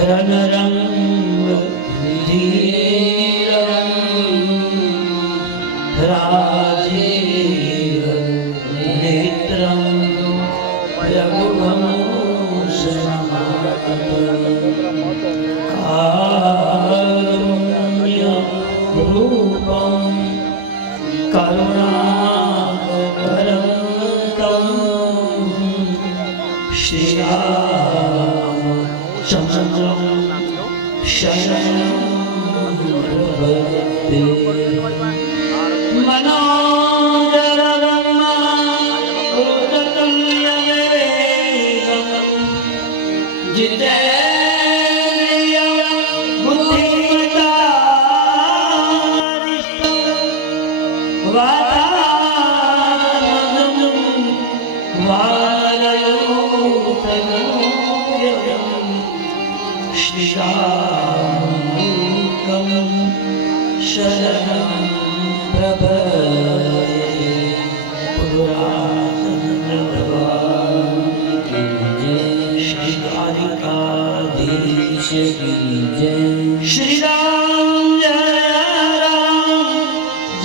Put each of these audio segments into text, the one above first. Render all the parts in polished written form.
रणरंग धीरं राजीव नेत्रं कारुण्यरूपं करुणाकरं श्रीरामचन्द्रं शरणं प्रपद्ये। शरणं प्रपद्ये। श्री द्वारिकाधीश की जय। श्री राम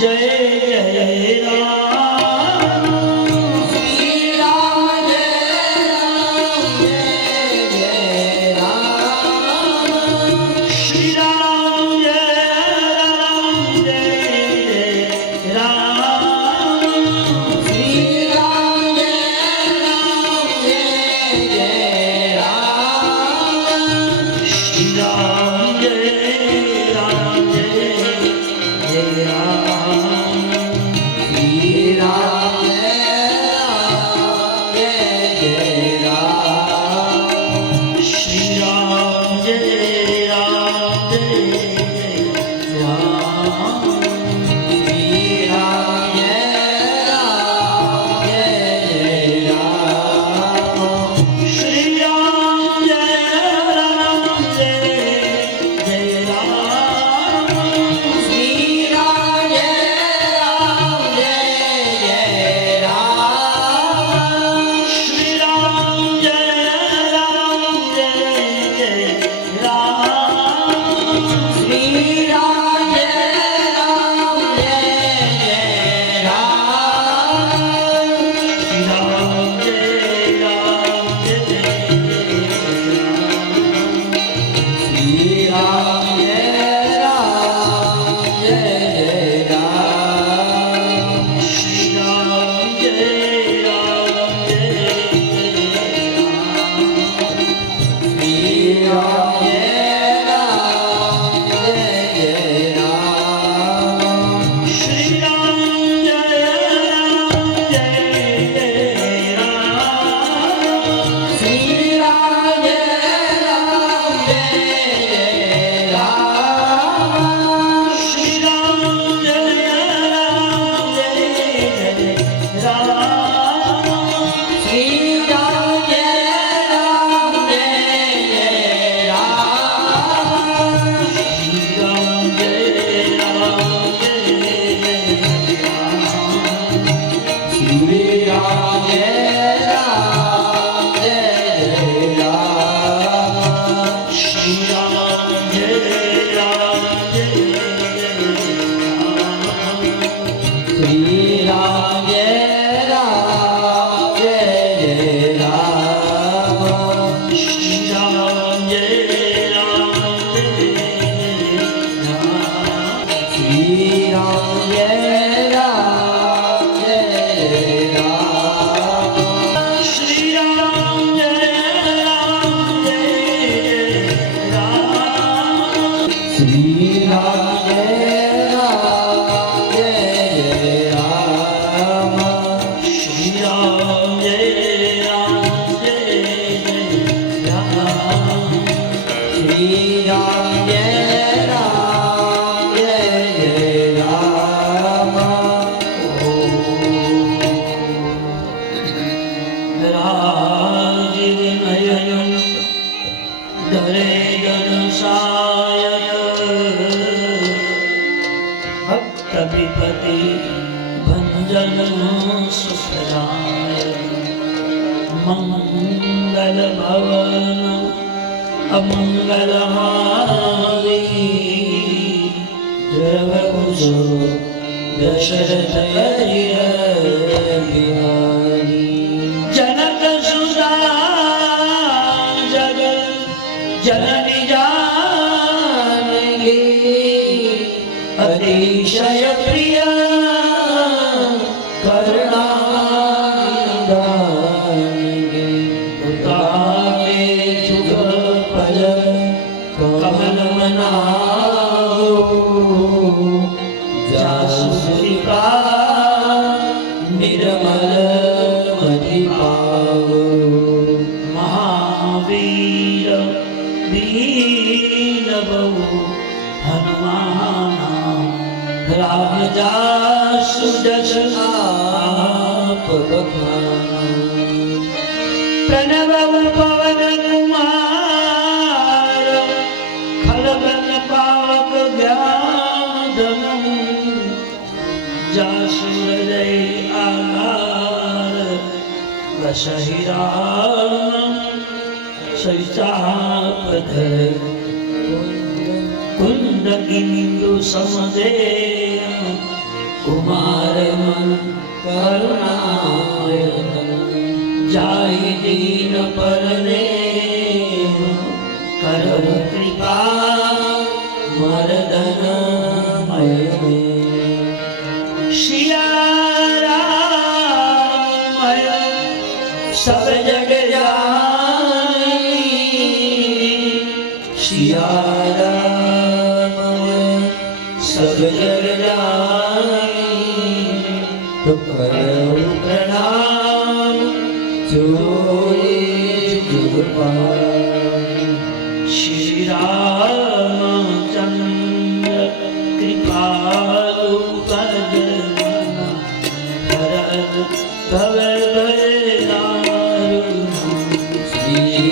जय जय राम। भक्तविपति भंजन सुखदाय मंगल भवन અમંગલહારી દ્રવકુશો દશરથ બિહારી જનક સુદા જગ જનની જાનકી અતિશય પ્રિય કરુણાનિધાનકી ઉતારે જુગ પલ કમલ મનાવો જાસુ શ્રીપા નિર્મલ મતિ પાવો મહાવીર દીન બહુ હનુમાન રામ જાસુ જસ આપ બખાન પ્રણવ પવન કુમાર ખલબલ પાવક જ્ઞાન જાસુ હૃદય આધાર વસહિ રામ સવિતાપધર कुंद इंदु समदेव कुमार मन करुणाय जाहि दीन परने करु कृपा मरदन मय सिया राम सब जग जाई सिया सब जग जाई तो करो प्रणाम जोई जुग पाई श्री रामचंद्र कृपालु करना भरत भव भयदारु श्री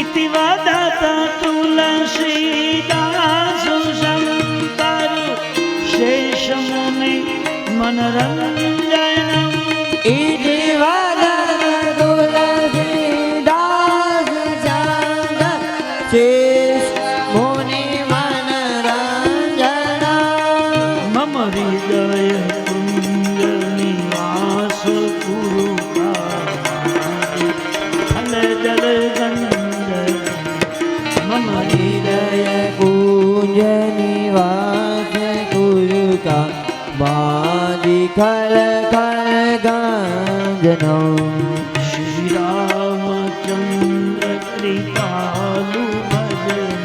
इति वदत तुलसीदासु मनरञ्जनम् इति वदन् तुलसीदास चन्द मुनिमनरञ्जना मम हृदय कुञ्ज निवास कुरु फल जल गंध मम हृदय कुञ्ज निवास कुरु का बाजी खल खल गंजनो श्री रामचंद्र कृपालु भजन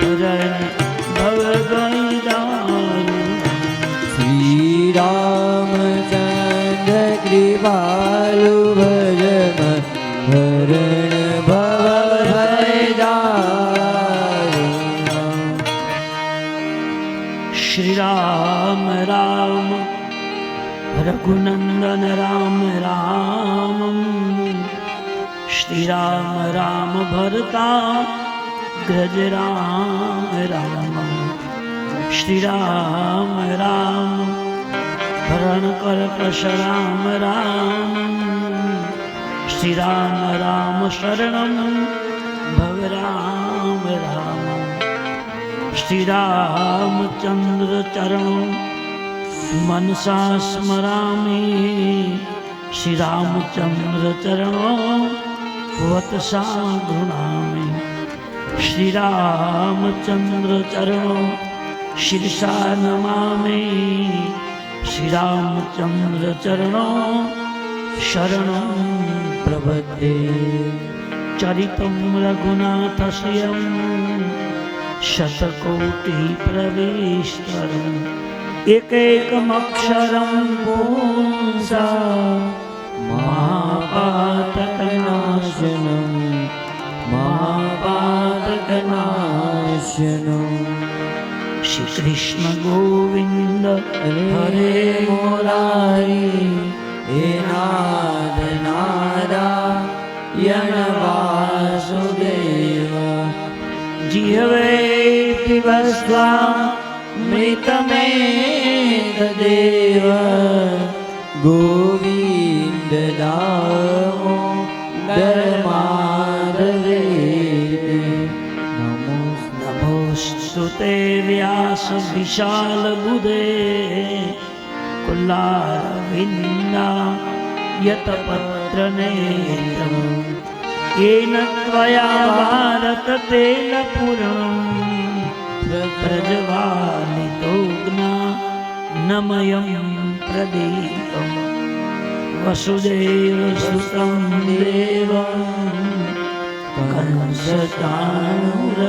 भजन भव गईदारु श्री रामचंद्र कृपालु भजन भरण भव भयदारु श्री राम राम रघुनंदन राम राम श्री राम राम भरता ग्रज राम राम श्री राम राम हरण कर कश राम राम श्री राम राम शरणं भव राम राम श्री रामचंद्र चरणों मनसा स्मरामि श्री रामचंद्र चरणों वतसा गृणामि श्री रामचंद्र चरणों शिरसा नमामि श्री रामचंद्र चरणों शरणं प्रपद्ये चरितं रघुनाथस्यं शतकोटि प्रविष्टरम् एकैकमक्षरं पुंसा महापातकनाशनं महापातकनाशनं श्री कृष्ण गोविंद हरे मुरारी हे नाथ नारायण वासुदेव जिह्वे पिबस्वा मृतमेतदेव गोविन्द दामो धर्मादवेति नमोस्तु ते व्यास विशाल बुधे कुल्लारविन्दा यतपत्रनेत्रम् येन त्वया भारत तेन पुरम् प्रज्वालितोऽग्ना नमयं प्रदीपम् वसुदेवसुतं देवं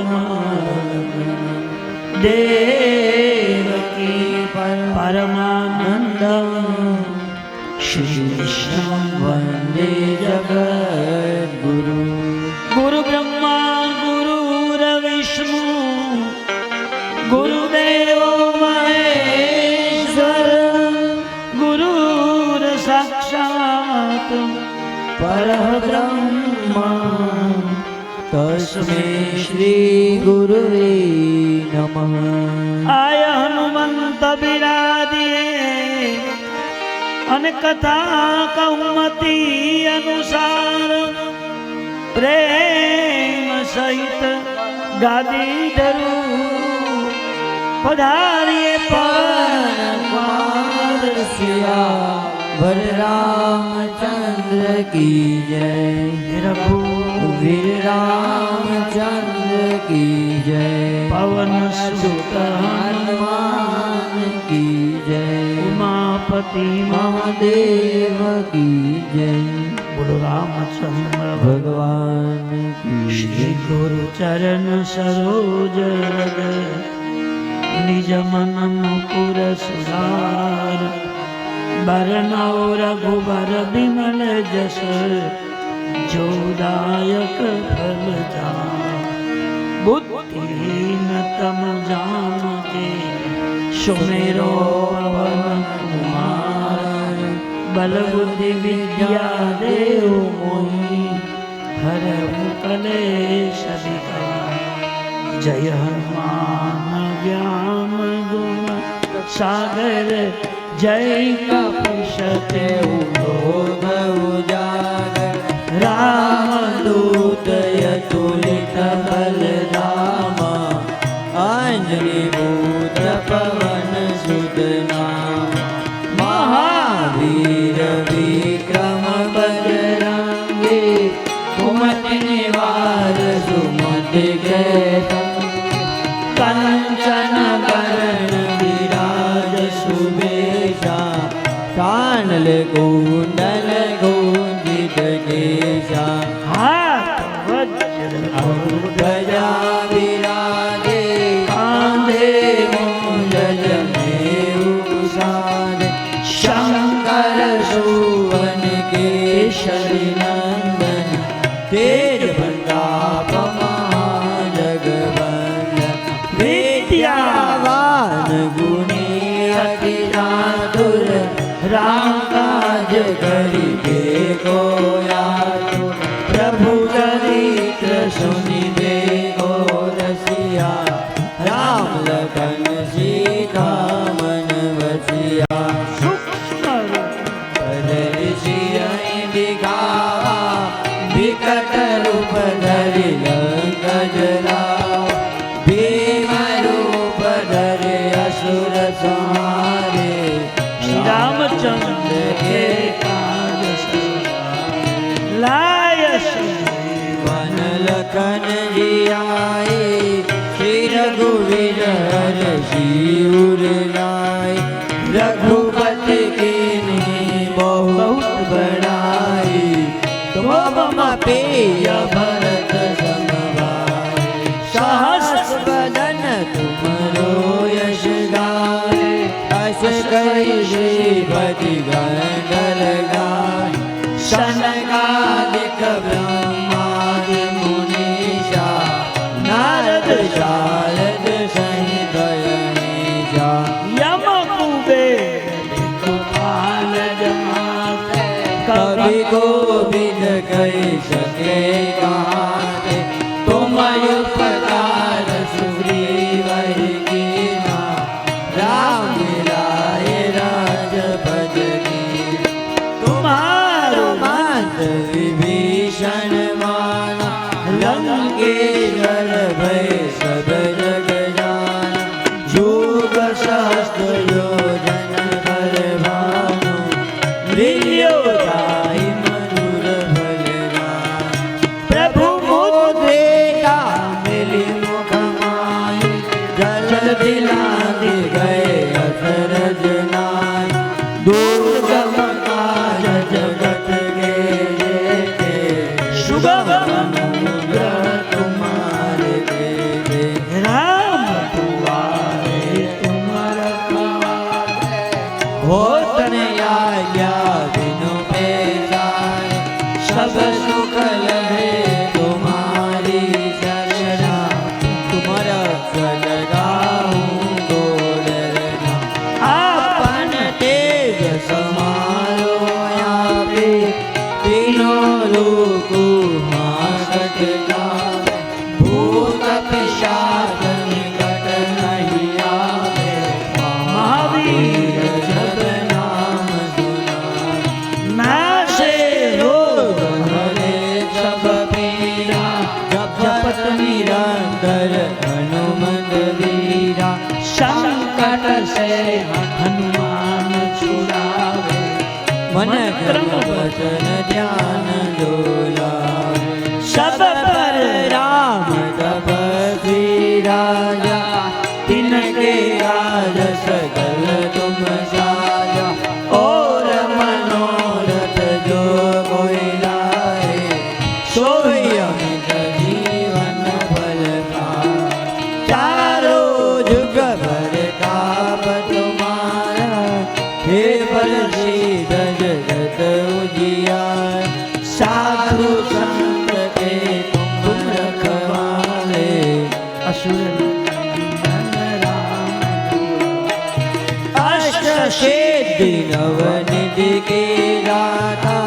कंसचाणूरमर्दनं देवकी परमानन्दं श्रीकृष्णं वन्दे जगद्गुरु गुरुब्रह्मा गुरुर्विष्णु गुरुदेवो महेश्वर गुरुर्साक्षात् परब्रह्मा तस्मै श्री गुरुवे नमः आय हनुमंत बिरादिए अनकथा कौमती अनुसार प्रेम सहित गादी धरू पधारिए पवन कुमार सिया वर रामचंद्र की जय रघुवीर रामचंद्र की जय पवन सुत हनुमान की जय उमापति महादेव की जय बोलो रामचंद्र भगवान की श्री गुरु चरण सरोज रज निज मन मुकुर सुधार बरनौ रघुबर बिमल जस जो दायक फल बुद्धिहीन तम जान के सुमेरो पवन कुमार बल बुद्धि विद्या देव मोहि हरहु कलेश विकार जय हनुमान ज्ञान गुण सागर जय कपिशते लोक उजागर रामदूत यतुलित बलरामा अंजनी भूत पवन सुत नाम महावीर विक्रम बजरंगी कुमति निवार सुमति के कंचन वरण विराज सुबेशा कानल कुंडल कुंजित केशा हाथ वज्र गजा विराजे कांधे मूंज जनेऊ शंकर सुवन केशरी नंदन तेज प्रताप महाजगवंदन विद्यावान गुणी अति चातुर राम काज करिबे को आतुर प्रभु चरित्र सुनिबे को रसिया राम लखन सीता मन वसिया दिखावा विकट रूप धरि लंक जलावा भीम रूप धरि असुर संहारे श्री रामचंद्र के काज लाय वन लखन जी आए श्री रघुवीर हर शिवर लाए रघुपति की बहुत बड़ाई तुम मम प्रिय भरत समभाई सहस्र बदन तुमरो यश गाए अस कहि श्रीपति गंडर गाय सनकादिक ब्रह्मादि मुनीषा नारद शारद सहित गणेशा यम कुबेर दिक्पाल जमाते कवि को बिद कही सके कहाते तुम उपकार सुग्रीव कीना राम मिलाए राजपद की तुम्हारो मात विभीषण माना लंकेश्वर भय सब जग जाना युग सहस्त्र योजन पर भानु लियोताई मधुर बलराम प्रभु मुद्रिका मिली मुख माई जल दिलादि गए अचरज नाय दुर्गम काज जगत के जेते सुगम समुद्र तुम्हारे देते राम दुआरे तुम रखवारे होतन आज्ञा बिनु पेशाय सब सुख लहे तुम्हारी शरणा तुम्हारा सलगाऊं गोडरना आपन तेज समारो आपे तीनों लोक हासत गावे भूत पिशाच निकट नहीं आवे महावीर जब नाम सुनावे नासे रोग हरे सब पीरा जपत निरंतर हनुमत वीरा संकट से हनुमान छुड़ावे मन क्रम वचन ध्यान डोलावे सब पर राम तपस्वी राजा तिनके राज सकल तुम साजा और मनोरथ जो कोई लाए सोई अमित जीवन फल पाए चारों जुग भर ताप तुम्हारा हे बल सिद्ध जगत उजियार साधु संत के तुम रखवाले असुर नंदन राम अष्ट सिद्धि नव निधि के दाता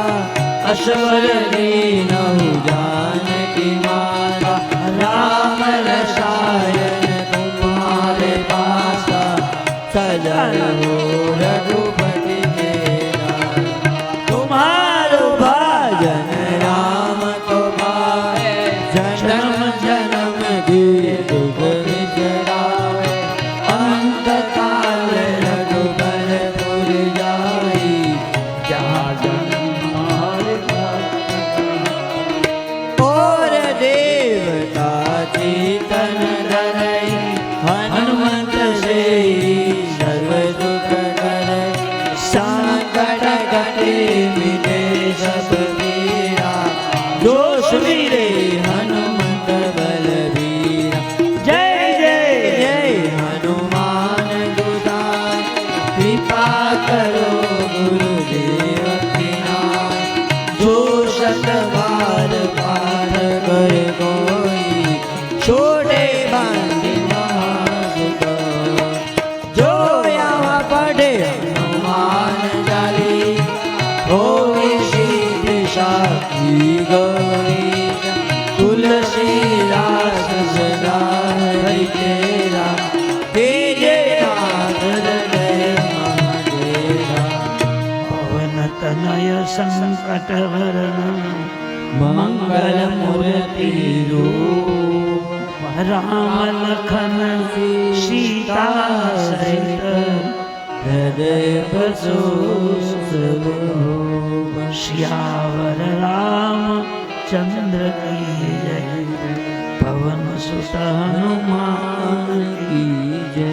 असवर दीनहु जानकी माता राम रसायन तुम्हारे पासा सजल हो रघुपति સંકટહરણ મંગલ મૂર્તિ રૂપ રામ લખન સીતા સહિત હૃદય બસો શ્યાવર રામ ચંદ્ર કી જય પવન સુત હનુમાન કી જય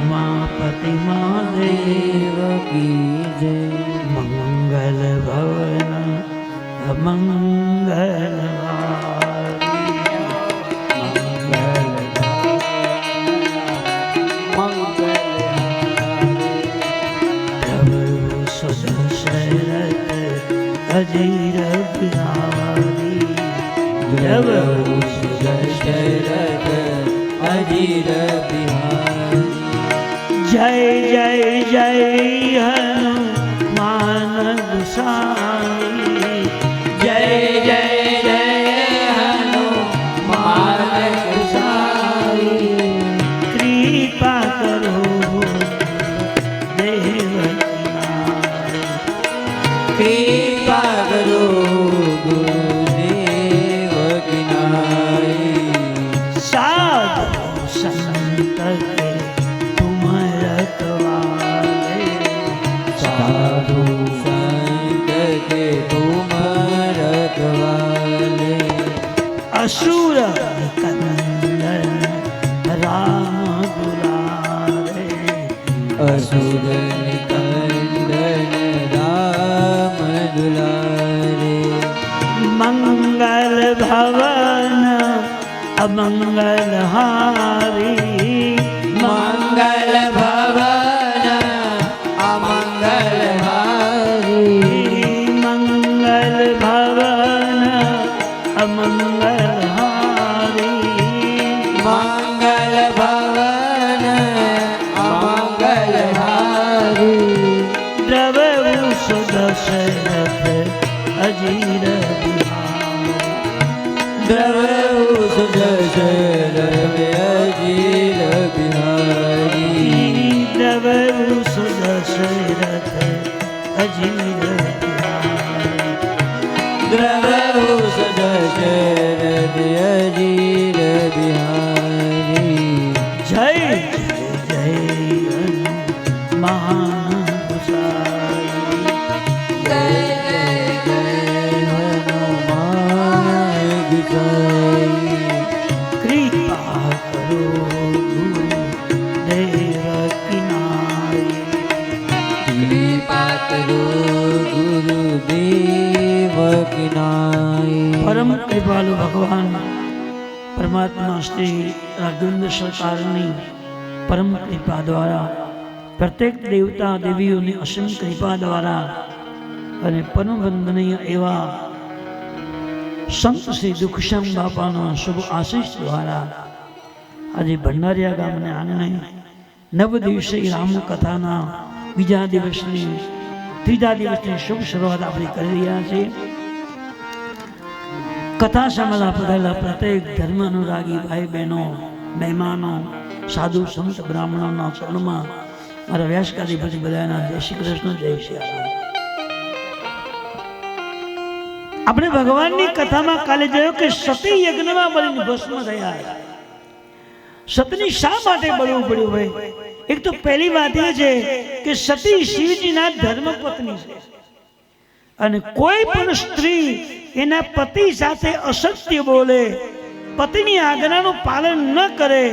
ઉમાપતિ મહાદેવ કી જય મંગલ ભવન મંગલ અજીર બિહારી જબ દશરથ અજીર બિહારી જય જય જય હનુમાન ગુસાઈ જય જય જય હનુમાન ગુસાઈ કૃપા કરો દેવના કૃપા કરો ગુરુદેવ કિનારી સાધુ સંત કે તુમ રખવાલે સાધુ સંત કે તુમ રખવાલે असुर कंदन राम दुलारे असुर निकंदन राम दुलारे मंगल भवन अमंगल हारी मंगल भवन अमंगल हारी मंगल भवन अमंगल हारी मंगल भवन अमंगल हारी द्रवु सुदशरथ अजीर बिहारी द्रवु सुदशरथ अजीर बिहारी द्रवु सुदशरथ अजीर बिहारी द्रवु सुदशरथ अजीर बिहारी जय जय जय महान गुसाई जय जय जय हनुमान गुसाई कृपा करो गुरुदेव की नाई कृपा करो गुरुदेव की नाई परम कृपालु भगवान परमात्मा श्री राघवेंद्र सरकारની પરમ કૃપા દ્વારા પ્રત્યેક દેવતા દેવીઓની અસીમ કૃપા દ્વારા અને પરમ વંદનીય એવા સંત શ્રી દુખશ્યામ બાપાના શુભ આશીષ દ્વારા આજે ભંડારિયા ગામને આંગણે નવ દિવસીય રામકથાના બીજા દિવસની ત્રીજા દિવસની શુભ શરૂઆત આપણે કરી રહ્યા છીએ. કથા સાંભળવા પધારેલા પ્રત્યેક ધર્મ અનુરાગી ભાઈ બહેનો મહેમાનો સાધુ સંત બ્રાહ્મણોના ચરણમાં મારા વ્યાસકારી પછી બધાના જય શ્રી કૃષ્ણ જય શ્રી રામ. આપણે ભગવાનની કથામાં કાલે જોયું કે સતી યજ્ઞમાં બળીને ભસ્મ થયા. સતીની શા માટે બળવું પડ્યું ભાઈ? એક તો પહેલી વાત એ છે કે સતી શિવજીના ધર્મપત્ની છે અને કોઈ પણ સ્ત્રી એના પતિ સાથે અસત્ય બોલે, પતિની આજ્ઞાનું પાલન ન કરે,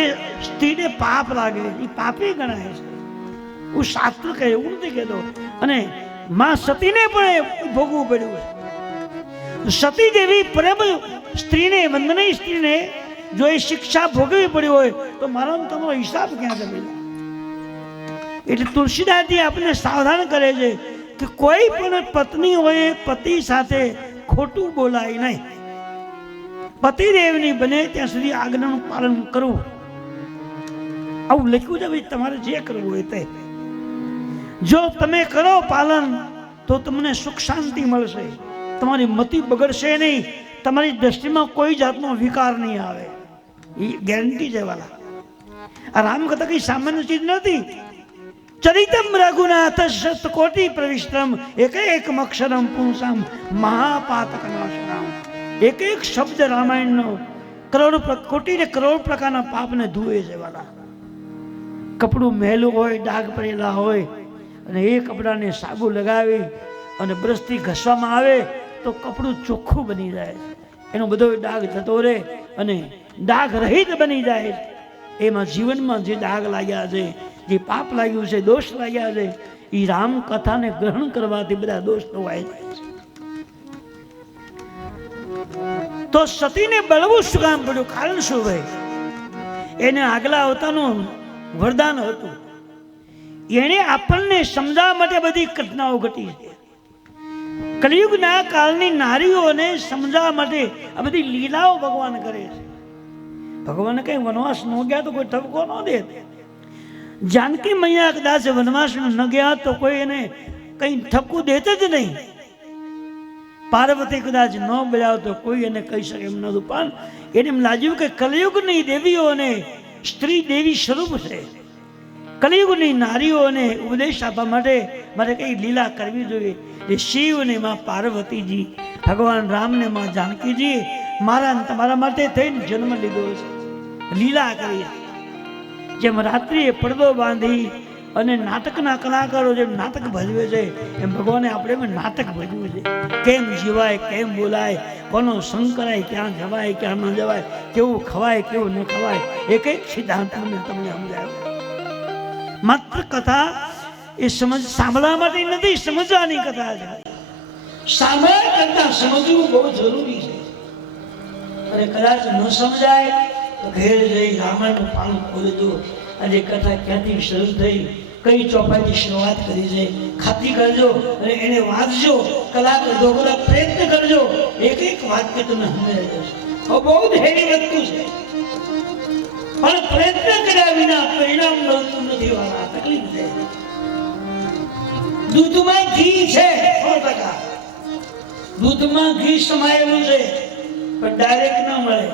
એ સ્ત્રીને પાપ લાગે, એ પાપી ગણાય છે. હું શાસ્ત્ર કહે એવું નથી કહેતો. અને માં સતીને પણ ભોગવું પડ્યું છે. સતી જેવી પ્રેમ સ્ત્રીને, વંદનીય સ્ત્રીને જો એ શિક્ષા ભોગવવી પડી હોય તો મારો તમારો હિસાબ ક્યાં છે? એટલે તુલસીદાસજી આપણને સાવધાન કરે છે કે કોઈ પણ પત્ની હોય પતિ સાથે ખોટું બોલાય નહીં. પતિદેવની બને ત્યાં સુધી આજ્ઞાનું પાલન કરવું. આવું લખ્યું છે ભાઈ, તમારે જે કરવું હોય તે. જો તમે કરો પાલન તો તમને સુખ શાંતિ મળશે, તમારી મતિ બગડશે નહીં, તમારી દ્રષ્ટિમાં કોઈ જાતનો વિકાર નહીં આવે. એ ગેરંટી છે વાલા. આ રામકથા કઈ સામાન્ય ચીજ નથી. ચરિતમ રઘુનાથ શતકોટિ પ્રવિષ્ટમ એક એક અક્ષરમ પુંસામ મહાપાતક નાશનામ. એક એક શબ્દ રામાયણનો કોટી ને કરોડ પ્રકારના પાપને ધુએ છે વાલા. કપડું મેલું હોય, ડાઘ પડેલા હોય અને એ કપડાને સાબુ લગાવી અને બ્રશથી ઘસવામાં આવે તો કપડું ચોખ્ખું બની જાય, એનો બધો ડાઘ જતો રહે અને ડાઘ રહિત બની જાય. એમાં જીવનમાં જે ડાઘ લાગ્યા છે, જે પાપ લાગ્યું છે, દોષ લાગ્યા છે, એ રામ કથાને ગ્રહણ કરવાથી બધા દોષ ધોવાઈ જાય છે. તો સતીને બળવું શું કામ પડ્યું? કારણ શું ભાઈ? એને આગલા અવતારનું વરદાન હતું. એને આપણને સમજાવવા માટે બધી ઘટનાઓ ઘટી છે. કલિયુગના કાળની નારીઓને સમજાવવા માટે આ બધી લીલાઓ ભગવાન કરે છે. ભગવાન કઈ વનવાસ ન ગયા તો કોઈ ઠપકો ન દે. જાનકી મૈયા કદાચ વનવાસ ન ગયા તો કોઈ એને કઈ ઠપકું દેત જ નહીં. પાર્વતી કદાચ ન બોલાવ તો કોઈ એને કહી શકે એમ નતું. પણ એને એમ લાગ્યું કે કલિયુગની દેવીઓને સ્ત્રી દેવી સ્વરૂપ છે. કલિયુગની નારીઓને ઉપદેશ આપવા માટે મારે કઈ લીલા કરવી જોઈએ. એ શિવને માં પાર્વતીજી, ભગવાન રામને માં જાનકીજી મારા તમારા માટે થઈને જન્મ લીધો છે, લીલા કરી. જેમ રાત્રિએ પડદો બાંધી અને નાટકના કલાકારો જેમ નાટક ભજવે છે, એમ ભગવાને આપણે નાટક ભજવું છે. કેમ જીવાય, કેમ બોલાય, કોનો સંગ કરાય, ક્યાં જવાય, ક્યાં ન જવાય, કેવું ખવાય, કેવું ન ખવાય, એક એક સિદ્ધાંત તમને સમજાવ્યો. માત્ર કથા એ સાંભળવા માટે નથી, સમજવાની કથા છે. સાંભળવા કરતા સમજવું બહુ જરૂરી છે. અને કદાચ ન સમજાય તો ઘેર જઈ રામાયણનું પાનું ખોલજો. આજે કથા ક્યાંથી શરૂ થઈ, કઈ ચોપાઈથી શરૂઆત કરી છે, ખાતી કરજો અને એને વાંચજો. કલાક અડધો કલાક પ્રયત્ન કરજો. એક એક વાક્ય તમે સમજાઈ જશો. બહુ જ હેરી વસ્તુ છે, પણ પ્રયત્ન કર્યા વિના પરિણામ મળતું નથી વાળા. તકલીફ છે. દૂધમાં ઘી છે 100%, દૂધમાં ઘી સમાયેલું છે, પણ ડાયરેક્ટ ના મળે.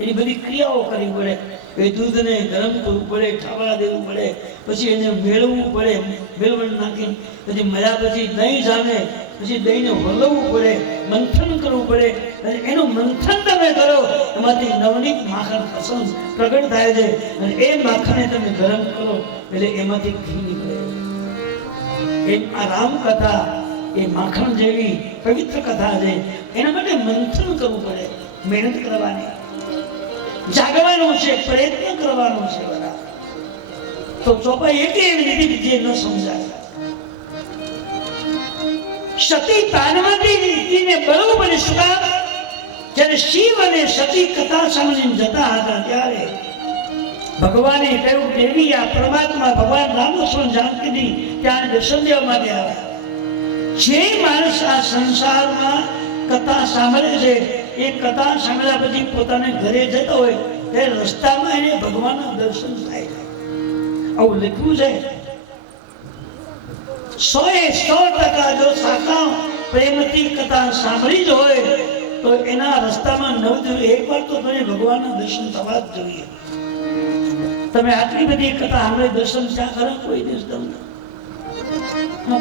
એની બધી ક્રિયાઓ કરવી પડે. એ દૂધને ગરમ કરવું પડે, ઠાવડા દેવું પડે, પછી એને મેળવવું પડે, મેળવણ નાખીને પછી મળ્યા પછી દહીં જામે, પછી દહીંને હલવવું પડે, મંથન કરવું પડે. અને એનું મંથન તમે કરો, એમાંથી નવનીત માખણ પસંદ પ્રગટ થાય છે. અને એ માખણને તમે ગરમ કરો એટલે એમાંથી ઘી નીકળે. એમ આ રામકથા એ માખણ જેવી પવિત્ર કથા છે. એના માટે મંથન કરવું પડે, મહેનત કરવાની, જાગવાનું છે, પ્રયત્ન કરવાનો છે બધા. તો ચોપાઈ એવી નથી જે ન સમજાય. સતી પાર્વતી રીતિને બરોબર શું કામ? જ્યારે શિવ અને સતી કથા સાંભળીને જતા હતા ત્યારે ભગવાને કહ્યું, દેવી આ પરમાત્મા ભગવાન રામકૃષ્ણ જાનકીજી ત્યાં દર્શન દેવા માટે આવ્યા. જે માણસ આ સંસારમાં કથા સાંભળે છે, એ કથા સાંભળ્યા પછી પોતાને ઘરે જતો હોય ત્યારે રસ્તામાં એને ભગવાનના દર્શન થાય છે. આવું લખ્યું છે. 100% જો સાચા પ્રેમથી કથા સાંભળી જ હોય તો એના રસ્તામાં એકવાર તો તમે ભગવાનના દર્શન થવા જ જોઈએ. તમે આટલી બધી કથા સાંભળે દર્શન ક્યાં કરો? કોઈ દિવસ તમને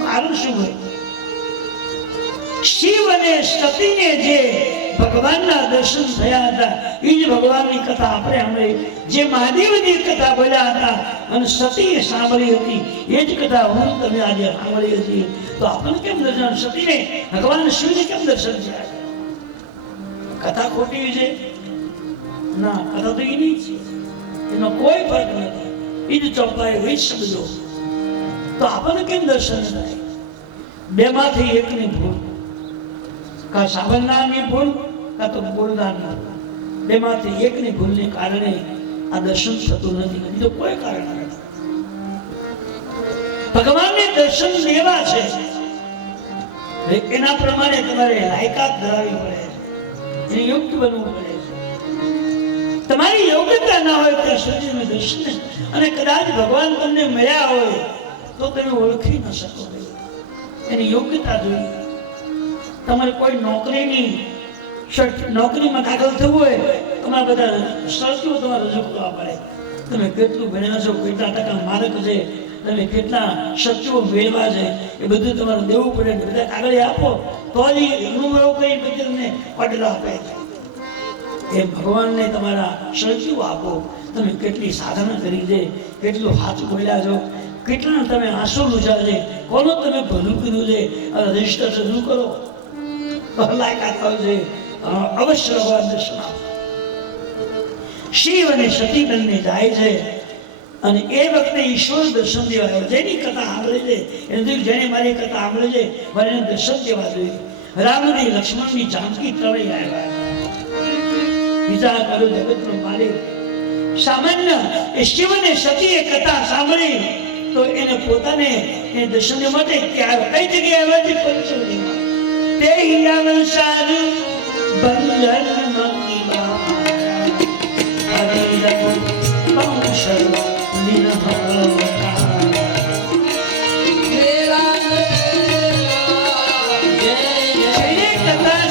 કારણ શું હોય? શિવ અને સતીને જે ભગવાનના દર્શન થયા હતા એ જ ભગવાનની કથા આપણે સાંભળી. જે મહાદેવની કથા બોલ્યા હતા અને સતીએ સાંભળી હતી એ જ કથા હું તમે આજે સાંભળી હતી. તો આપણને કેમ દર્શન? સતીને ભગવાન શિવને કેમ દર્શન થયા? કથા ખોટી છે? ના, કથા તો એની છે, એનો કોઈ ફરક નથી. એ જ ચોપાઈ હોય સમજો. તો આપણને કેમ દર્શન થાય? બેમાંથી એકની ભૂલ, કા સાંભળનારની ભૂલ, કા તો બોલનારની ભૂલ. બેમાંથી એકની ભૂલને કારણે આ દર્શન થતું નથી. બીજો કોઈ કારણ નથી. ભગવાનને દર્શન લેવા છે એના પ્રમાણે તમારે લાયકાત ધરાવવી પડે છે, એને યોગ્ય બનવું પડે છે. તમારી યોગ્યતા ના હોય ત્યાં સુધી દર્શન, અને કદાચ ભગવાન તમને મળ્યા હોય તો તમે ઓળખી ન શકો. એની યોગ્યતા જોઈએ. તમારે કોઈ નોકરીમાં દાખલ થવું હોય, તમારા બધા શરતો તમારે રજૂ કરવા પડે. તમે કેટલું ભણ્યા છો, કેટલા ટકા માર્ક છે, તમે કેટલા શક્તિઓ મેળવા છે એ બધું તમારે દેવું પડે, બધા કાગળ આપો તો જ એનું એવું કઈ પછી તમને પડેલો આપે છે. એ ભગવાનને તમારા શક્તિઓ આપો. તમે કેટલી સાધના કરી છે, કેટલું હાથ બોલ્યા છો, કેટલા તમે આંસુ લૂછ્યા છે, કોનો તમે ભલું કર્યું છે, રજીસ્ટર શરૂ કરો, લાયકાત આવશે, અવશ્ય ભગવાન દર્શન આપો. શિવ અને સતી બંને જાય છે અને એ વખતે ઈશ્વર દર્શન દેવા આવ્યો. જેની કથા સાંભળે છે એને જેને મારી કથા સાંભળે છે મારે એને દર્શન દેવા જોઈએ. રામની લક્ષ્મણની જાનકી ત્રણેય આવ્યા. વિચાર કરો જગતનો માલિક. સામાન્ય એ શિવ અને સતીએ કથા સાંભળી તો એને પોતાને એ દર્શન માટે કઈ જગ્યાએ આવ્યા છે? પંચવટીમાં. તે હિયાવલ સાધુ બંધન મંગી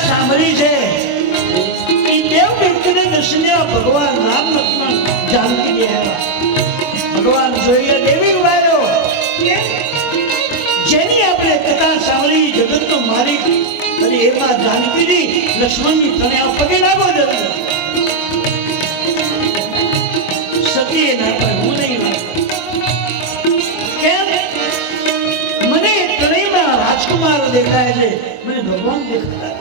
સાંભળી છે એ દેવ વ્યક્તિને દર્શન ભગવાન રામ લક્ષ્મણ જાનકી આવ્યા. ભગવાન જોઈએ દેવી વાયો જેની આપણે કથા સાંભળી જગતનો માલિક અને એમાં જાનકીજી લક્ષ્મણની તને આ પગે લાગો જરૂર. સતીએ ના પડે, હું નહીં લાગતો. કેમ? મને ત્રણેયમાં રાજકુમારો દેખાય છે, મને ભગવાન દેખાતા.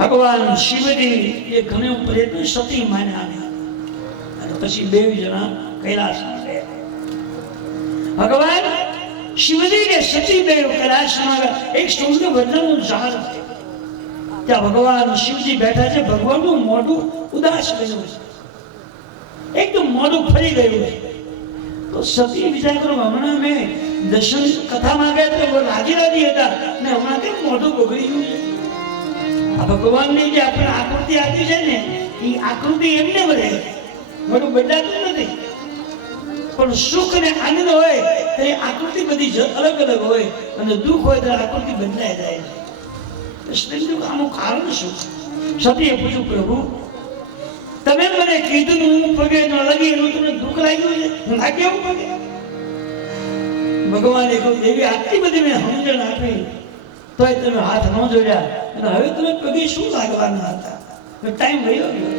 ભગવાન શિવજી એ ઘણું પ્રયત્ન સતી માને આવ્યા અને પછી બે જણા કૈલાસમાં ગયા. ભગવાન શિવજી ને સતી બે કૈલાસમાં એક સુંદર વર્ણનનું ઝાડ છે. ત્યાં ભગવાન શિવજી બેઠા છે. ભગવાનનું મોઢું ઉદાસ ગયું છે, એકદમ મોઢું ફરી ગયું છે. તો સતી વિચાર કરો, હમણાં મેં દર્શન કથામાં ગયા તો રાજી રાજી હતા ને હમણાં કેમ મોઢું બગડી ગયું છે? આ ભગવાનની જે આપણે આકૃતિ આપી છે ને એ આકૃતિ એમને વધે, મોઢું બદલાતું નથી. પણ સુખ અને આનંદ હોય તો એ આકૃતિ બધી અલગ અલગ હોય અને દુઃખ હોય તો આકૃતિ બદલાઈ જાય છે. આનું કારણ શું? સતીએ પૂછ્યું, પ્રભુ તમે મને કીધું હું પગે ન લાગી એનું તમને દુઃખ લાગ્યું છે, લાગે એવું પગે? ભગવાને કહ્યું, એવી આટલી બધી મેં સમજણ આપી તોય તમે હાથ ન જોડ્યા અને હવે તમે પગે શું લાગવાના હતા? ટાઈમ રહ્યો ગયો.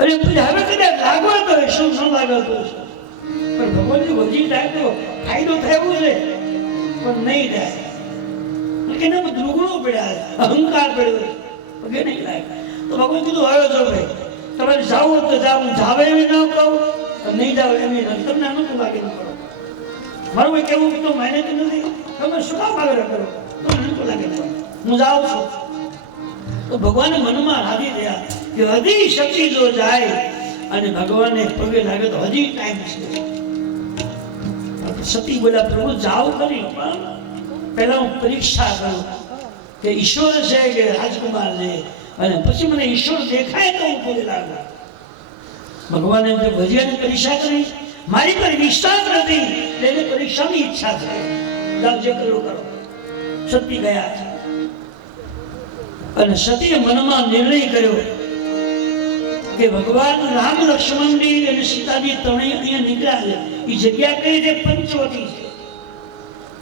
અરે પછી હવે કદાચ લાગવા તો શું ન લાગવા તો શું? પણ ભગવાનની વજી થાય તો ફાયદો થયો છે પણ નહીં થાય. એના બધું રુગણો પડ્યા, અહંકાર પડ્યો, પગે નહીં લાગે. તો ભગવાન કીધું, આવ્યો છો ભાઈ, તમારે જાવું તો જાવ, જાવે એમ ન કહું, નહીં જાવ એમ તમને અનુકૂળ લાગે ન કરો. મારું ભાઈ કેવું તો માને તો નથી, તમે શું કામ આગળ કરો, તો અનુકૂળ લાગે હું જાઉં છું. તો ભગવાન મનમાં રાજી થયા કે હજી શક્તિ જો જાય અને ભગવાનને પગે લાગે તો હજી ટાઈમ છે. સતી બોલ્યા, પ્રભુ જાઓ કરી પણ પહેલા હું પરીક્ષા કરું કે ઈશ્વર છે કે રાજકુમાર છે, અને પછી મને ઈશ્વર દેખાય તો હું પગે લાગુ. ભગવાને ભજીયાની પરીક્ષા કરી, મારી પર વિશ્વાસ નથી એટલે પરીક્ષાની ઈચ્છા છે. જે કરો કરો. સતી ગયા અને સતીએ મનમાં નિર્ણય કર્યો કે ભગવાન રામ લક્ષ્મણજી અને સીતાજી ત્રણેય અહીંયા નીકળ્યા છે. એ જગ્યા કઈ છે? પંચવટી છે.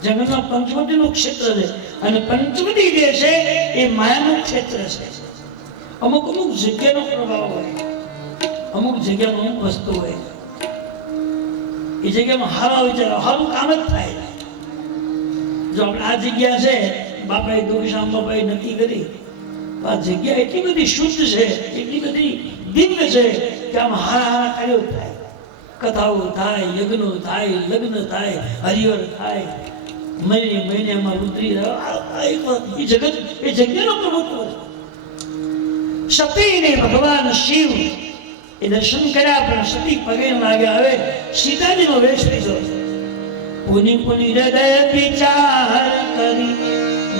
જગતમાં પંચવટીનું ક્ષેત્ર છે અને પંચવટી જે છે એ માયાનું ક્ષેત્ર છે. અમુક અમુક જગ્યાનો પ્રભાવ હોય, અમુક જગ્યામાં અમુક વસ્તુ હોય. એ જગ્યામાં હારા વિચારો, સારું કામ જ થાય. જો આપણે આ જગ્યા છે બાપાએ દોષામ બાપાએ નક્કી કરી, આ જગ્યા એટલી બધી શુદ્ધ છે, એટલી બધી દિવ્ય છે કે આમ હારા હારા કાર્યો થાય, કથાઓ થાય, યજ્ઞો થાય, લગ્ન થાય, હરિહર થાય, મહિને મહિનામાં રુદ્રી એ જગત એ જગ્યાનો પ્રભુત્વ છે. સતીને ભગવાન શિવ એ દર્શન કર્યા પણ સતી પગે લાગ્યા. હવે સીતાજીનો વેશ લીધો. પુની પુની હૃદય વિચાર કરી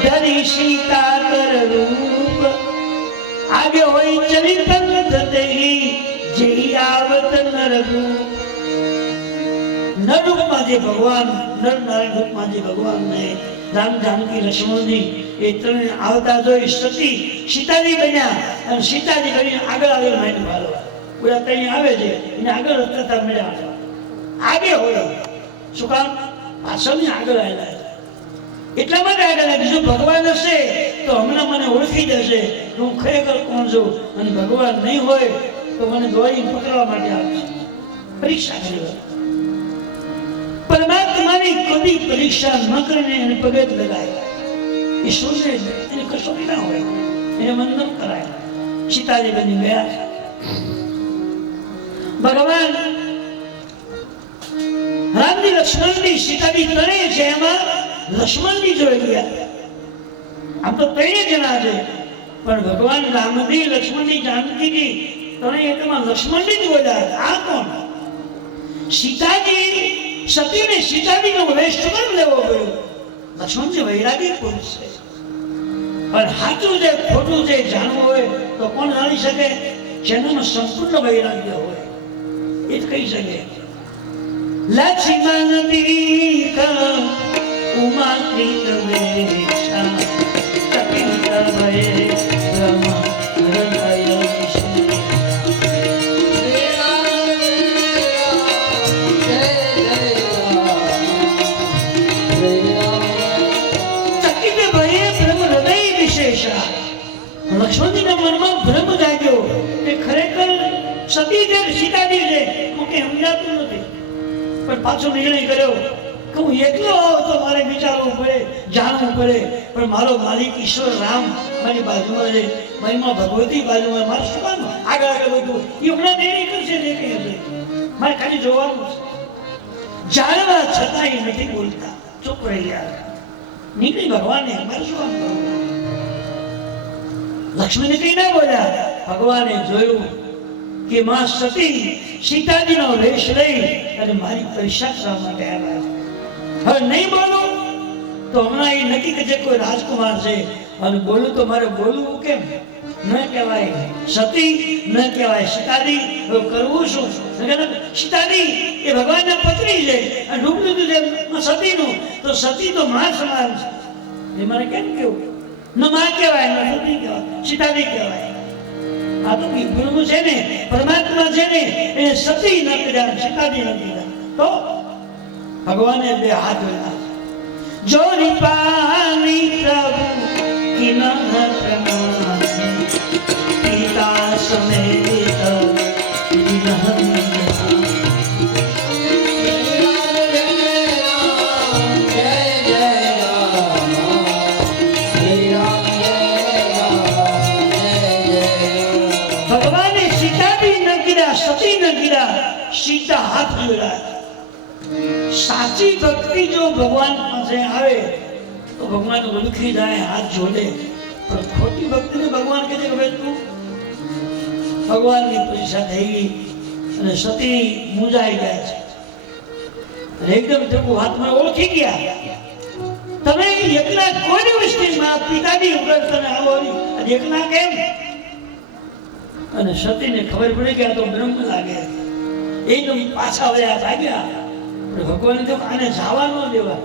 ધરી સીતા કર રૂપ આવ્યો હોય ચરિતંત તેહી જેહી આવત નરરૂપ. નરરૂપમાં જે ભગવાન, નર નારાયણ રૂપમાં જે ભગવાનને રામ જાનકી લક્ષ્મણજી એ ત્રણે આવતા જોઈ સતી સીતાજી બન્યા અને સીતાજી બની આગળ આગળ માંડી વાળવા. પૂરા તઈ આવે છે એને આગળ રસ્તા મળ્યા છે આગે હોય શું કામ પાછળની આગળ આવેલા છે એટલા માટે આગળ આવે જો ભગવાન હશે તો હમણાં મને ઓળખી જશે કે હું ખરેખર કોણ છું અને ભગવાન નહીં હોય તો મને દોરી પકડવા માટે આવશે પરીક્ષા કરી પરમાત્માની કદી પરીક્ષા ન કરીને એને પગે જ લગાય ઈશ્વરને એને કશું ના હોય એને વંદન કરાય સીતાજી બની ગયા ભગવાન રામજી લક્ષ્મણજી સીતાજી તરે છે એમાં લક્ષ્મણજી જોઈ ગયા આમ તો ત્રણે જણા છે પણ ભગવાન રામજી લક્ષ્મણજી જાનકીજી તરે એકમાં લક્ષ્મણજી જ બોલ્યા આ કોણ સીતાજી સતીને સીતાજીનો વેશ કેમ લેવો પડ્યો લક્ષ્મણજી વૈરાગી પુરુષ છે પણ સાચું છે ખોટું છે જાણવું હોય તો કોણ જાણી શકે જેનામાં સંપૂર્ણ વૈરાગ્ય હોય એ જ કહી શકે લક્ષ્મણ દીકા ઉમા કૃત વેશા કપિત ભયે બ્રહ્મ હૃદય લક્ષ્મણજીના મનમાં ભ્રમ જાગ્યો કે ખરેખર સતી છે સીતાજી છે મને સમજાતું નથી પણ પાછો નિર્ણય કર્યો કે હું એકલો હોઉં તો મારે વિચારવું પડે જાણવું પડે પણ મારો માલિક ઈશ્વર રામ મારી બાજુમાં છે મારી માં ભગવતી બાજુમાં મારે શું કામ આગળ આગળ બધું એ હમણાં નિર્ણય કરશે જે કઈ હશે મારે ખાલી જોવાનું છે જાણવા છતાં એ નથી બોલતા ચૂપ રહી ગયા નીકળી ભગવાને મારે શું કામ કરવું લક્ષ્મણ કઈ ના બોલ્યા ભગવાને જોયું કે માં સતી સીતાજીનો વેશ લઈ અને મારી પરીક્ષા કરવા માટે આવ્યા હવે નહીં બોલું તો હમણાં એ નક્કી કે જે કોઈ રાજકુમાર છે અને બોલું તો મારે બોલવું કેમ ન કહેવાય સતી ન કહેવાય સીતાજી હવે કરવું શું સીતાજી એ ભગવાનના પત્ની છે અને રૂપ લીધું છે સતીનું તો સતી તો માં સમાન છે એ મારે કેમ કેવું ન માં કહેવાય ન સતી કહેવાય સીતાજી કહેવાય આ તો ગુરુ છે ને પરમાત્મા છે ને એ સતી ન કર્યા સીતાજી ન કર્યા તો ભગવાને બે હાથ જોડ્યા જો નિપાની પ્રભુ કિન પ્રમાણ પિતા સમેત સતી ન ગીરા સીતા હાથ જોડ્યા સાચી ભક્તિ જો ભગવાન પાસે આવે તો ભગવાન ઓળખી જાય હાથ જોડે પણ ખોટી ભક્તિને ભગવાન કહે છે કે ભાઈ તું ભગવાનની પરીક્ષા થઈ ગઈ અને સતી મૂંઝાઈ ગયા છે અને એકદમ ટપુ હાથમાં ઓળખી ગયા તમે એકલા કોની વસ્તીમાં પિતાજી વગર તમે આવો અને એકલા કેમ અને સતીને ખબર પડી કે આ તો બ્રહ્મ લાગે એકદમ પાછા વળ્યા ભાગ્યા ભગવાને તો આને જવા ન દેવા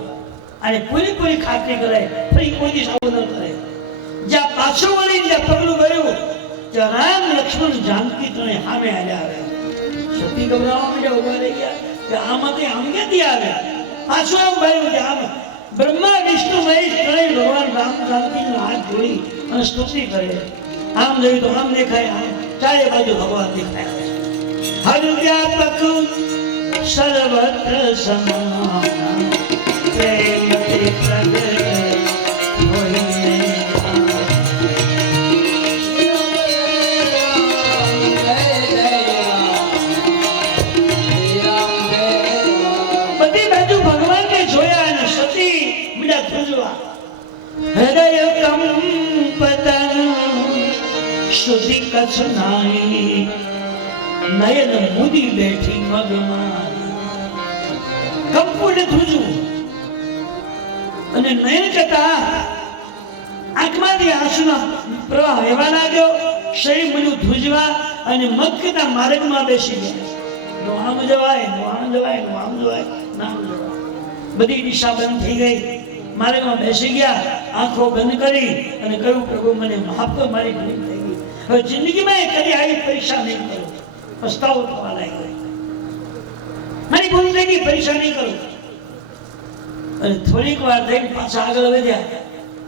અને પૂરી ખાતરી કરાય ફરી કોઈ દિવસ આવું ન કરે જ્યાં પાછું વળી જ્યાં પગલું ગયું ત્યાં રામ લક્ષ્મણ જાનકી તને સામે આવ્યા આવે સતી ગભરાવા માંડ્યા ઉભા રહી ગયા કે આમાંથી આમ ક્યાંથી આવ્યા પાછું આમ ભાઈ કે આમ બ્રહ્મા વિષ્ણુ મહેશ ત્રણેય ભગવાન રામ જાનકીનો હાથ જોડી અને સ્તુતિ કરે આમ જોયું તો આમ દેખાય આમ ચારે બાજુ ભગવાન દેખાય હર વ્યાપક સર્વત્ર સમાન પ્રેમ તે પ્રગટ હોઈને બધી બાજુ ભગવાનને જોયા અને સતી મીડા ધ્રુજવા હૃદય કંપતન શુદ્ધિ કચ્છ નાઈ નયન મુદી બેઠી મગમાં કંપુને ધ્રુજવું અને નયન કહેતા આંખમાંથી આંસુનો પ્રવાહ વહેવા લાગ્યો શરીર બધું ધ્રુજવા અને મગ કહેતા માર્ગમાં બેસી ગયા આમ જવાય આમ જવાય આમ જવાય નામ જવાય બધી દિશા બંધ થઈ ગઈ માર્ગમાં બેસી ગયા આંખો બંધ કરી અને કહ્યું પ્રભુ મને માફ કર મારી ભૂલ થઈ ગઈ હવે જિંદગીમાં કદી આવી પરીક્ષા નહીં કરું પસ્તાવો થવા લાગ્યો. મારી ભૂલ થઈ ગઈ, પરીક્ષા નહીં કરું. અને થોડીક વાર થઈને પાછા આગળ વધ્યા,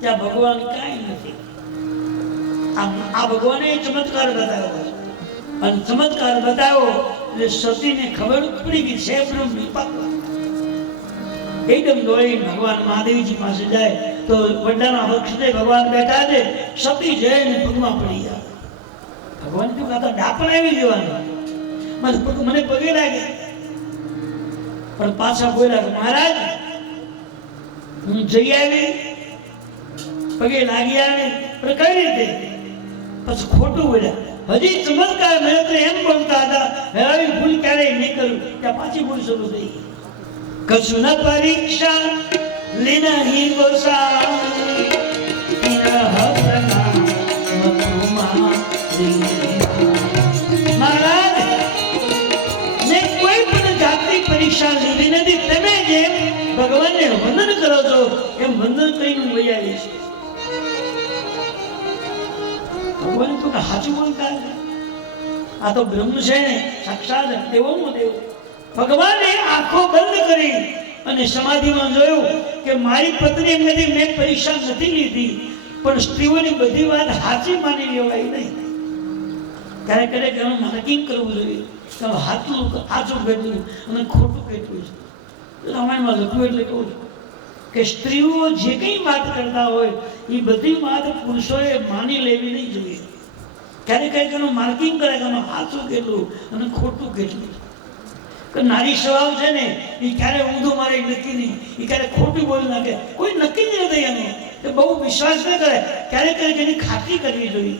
ત્યાં ભગવાન કાંઈ નથી. આ ભગવાને ચમત્કાર બતાવ્યો, અને ચમત્કાર બતાવ્યો એટલે સતીને ખબર પડી ગઈ છે બ્રહ્મની પાકવા. એકદમ દોડી ભગવાન મહાદેવજી પાસે જાય તો વડાના વૃક્ષે ભગવાન બેઠા છે. સતી જઈને પગમાં પડી ગયા. ભગવાન તો કાતા ડાપણ આવી જવાનું, મને પગે લાગે. પણ પાછા બોલ્યા કે મહારાજ હું જઈ આવી, પગે લાગી આવી, પણ કઈ રીતે? પછી ખોટું બોલ્યા. હજી ચમત્કાર મેં તો એમ બોલતા હતા, હવે ભૂલ ક્યારેય નહીં કરું. ત્યાં પાછી ભૂલ શરૂ થઈ ગઈ. કશું ન પરીક્ષા લીના હી ગોસાઈ મહારાજ ને કોઈ પણ જાતની પરીક્ષા લીધી નથી. તમે જેમ ભગવાનને વંદન કરો છો એમ વંદન કરીને હું વહી આવી છું. ભગવાન તો સાચું બોલતા છે. આ તો બ્રહ્મ છે ને, સાક્ષાત દેવોનો દેવ. ભગવાને આંખો બંધ કરી અને સમાધિમાં જોયું કે મારી પત્ની એમ નથી, મેં પરીક્ષા નથી લીધી, પણ સ્ત્રીઓની બધી વાત સાચી માની લેવાય નહીં. ત્યારે ક્યારેક એનું માર્કિંગ કરવું જોઈએ કે સાચું કેટલું અને ખોટું કેટલું છે. રામાયણમાં લખ્યું એટલે કહું છું કે સ્ત્રીઓ જે કંઈ વાત કરતા હોય એ બધી વાત પુરુષોએ માની લેવી નહીં જોઈએ. ક્યારેક ક્યારેક એનું માર્કિંગ કરે કે એનું સાચું કેટલું અને ખોટું કેટલું. નારી સ્વભાવ છે ને એ ક્યારે ઊંધું મારે નક્કી નહીં, એ ક્યારે ખોટું બોલી નાખે, કોઈ નક્કી નહીં નથી એનું. એ બહુ વિશ્વાસ ન કરે, ક્યારેક ક્યારેક એની ખાતરી કરવી જોઈએ.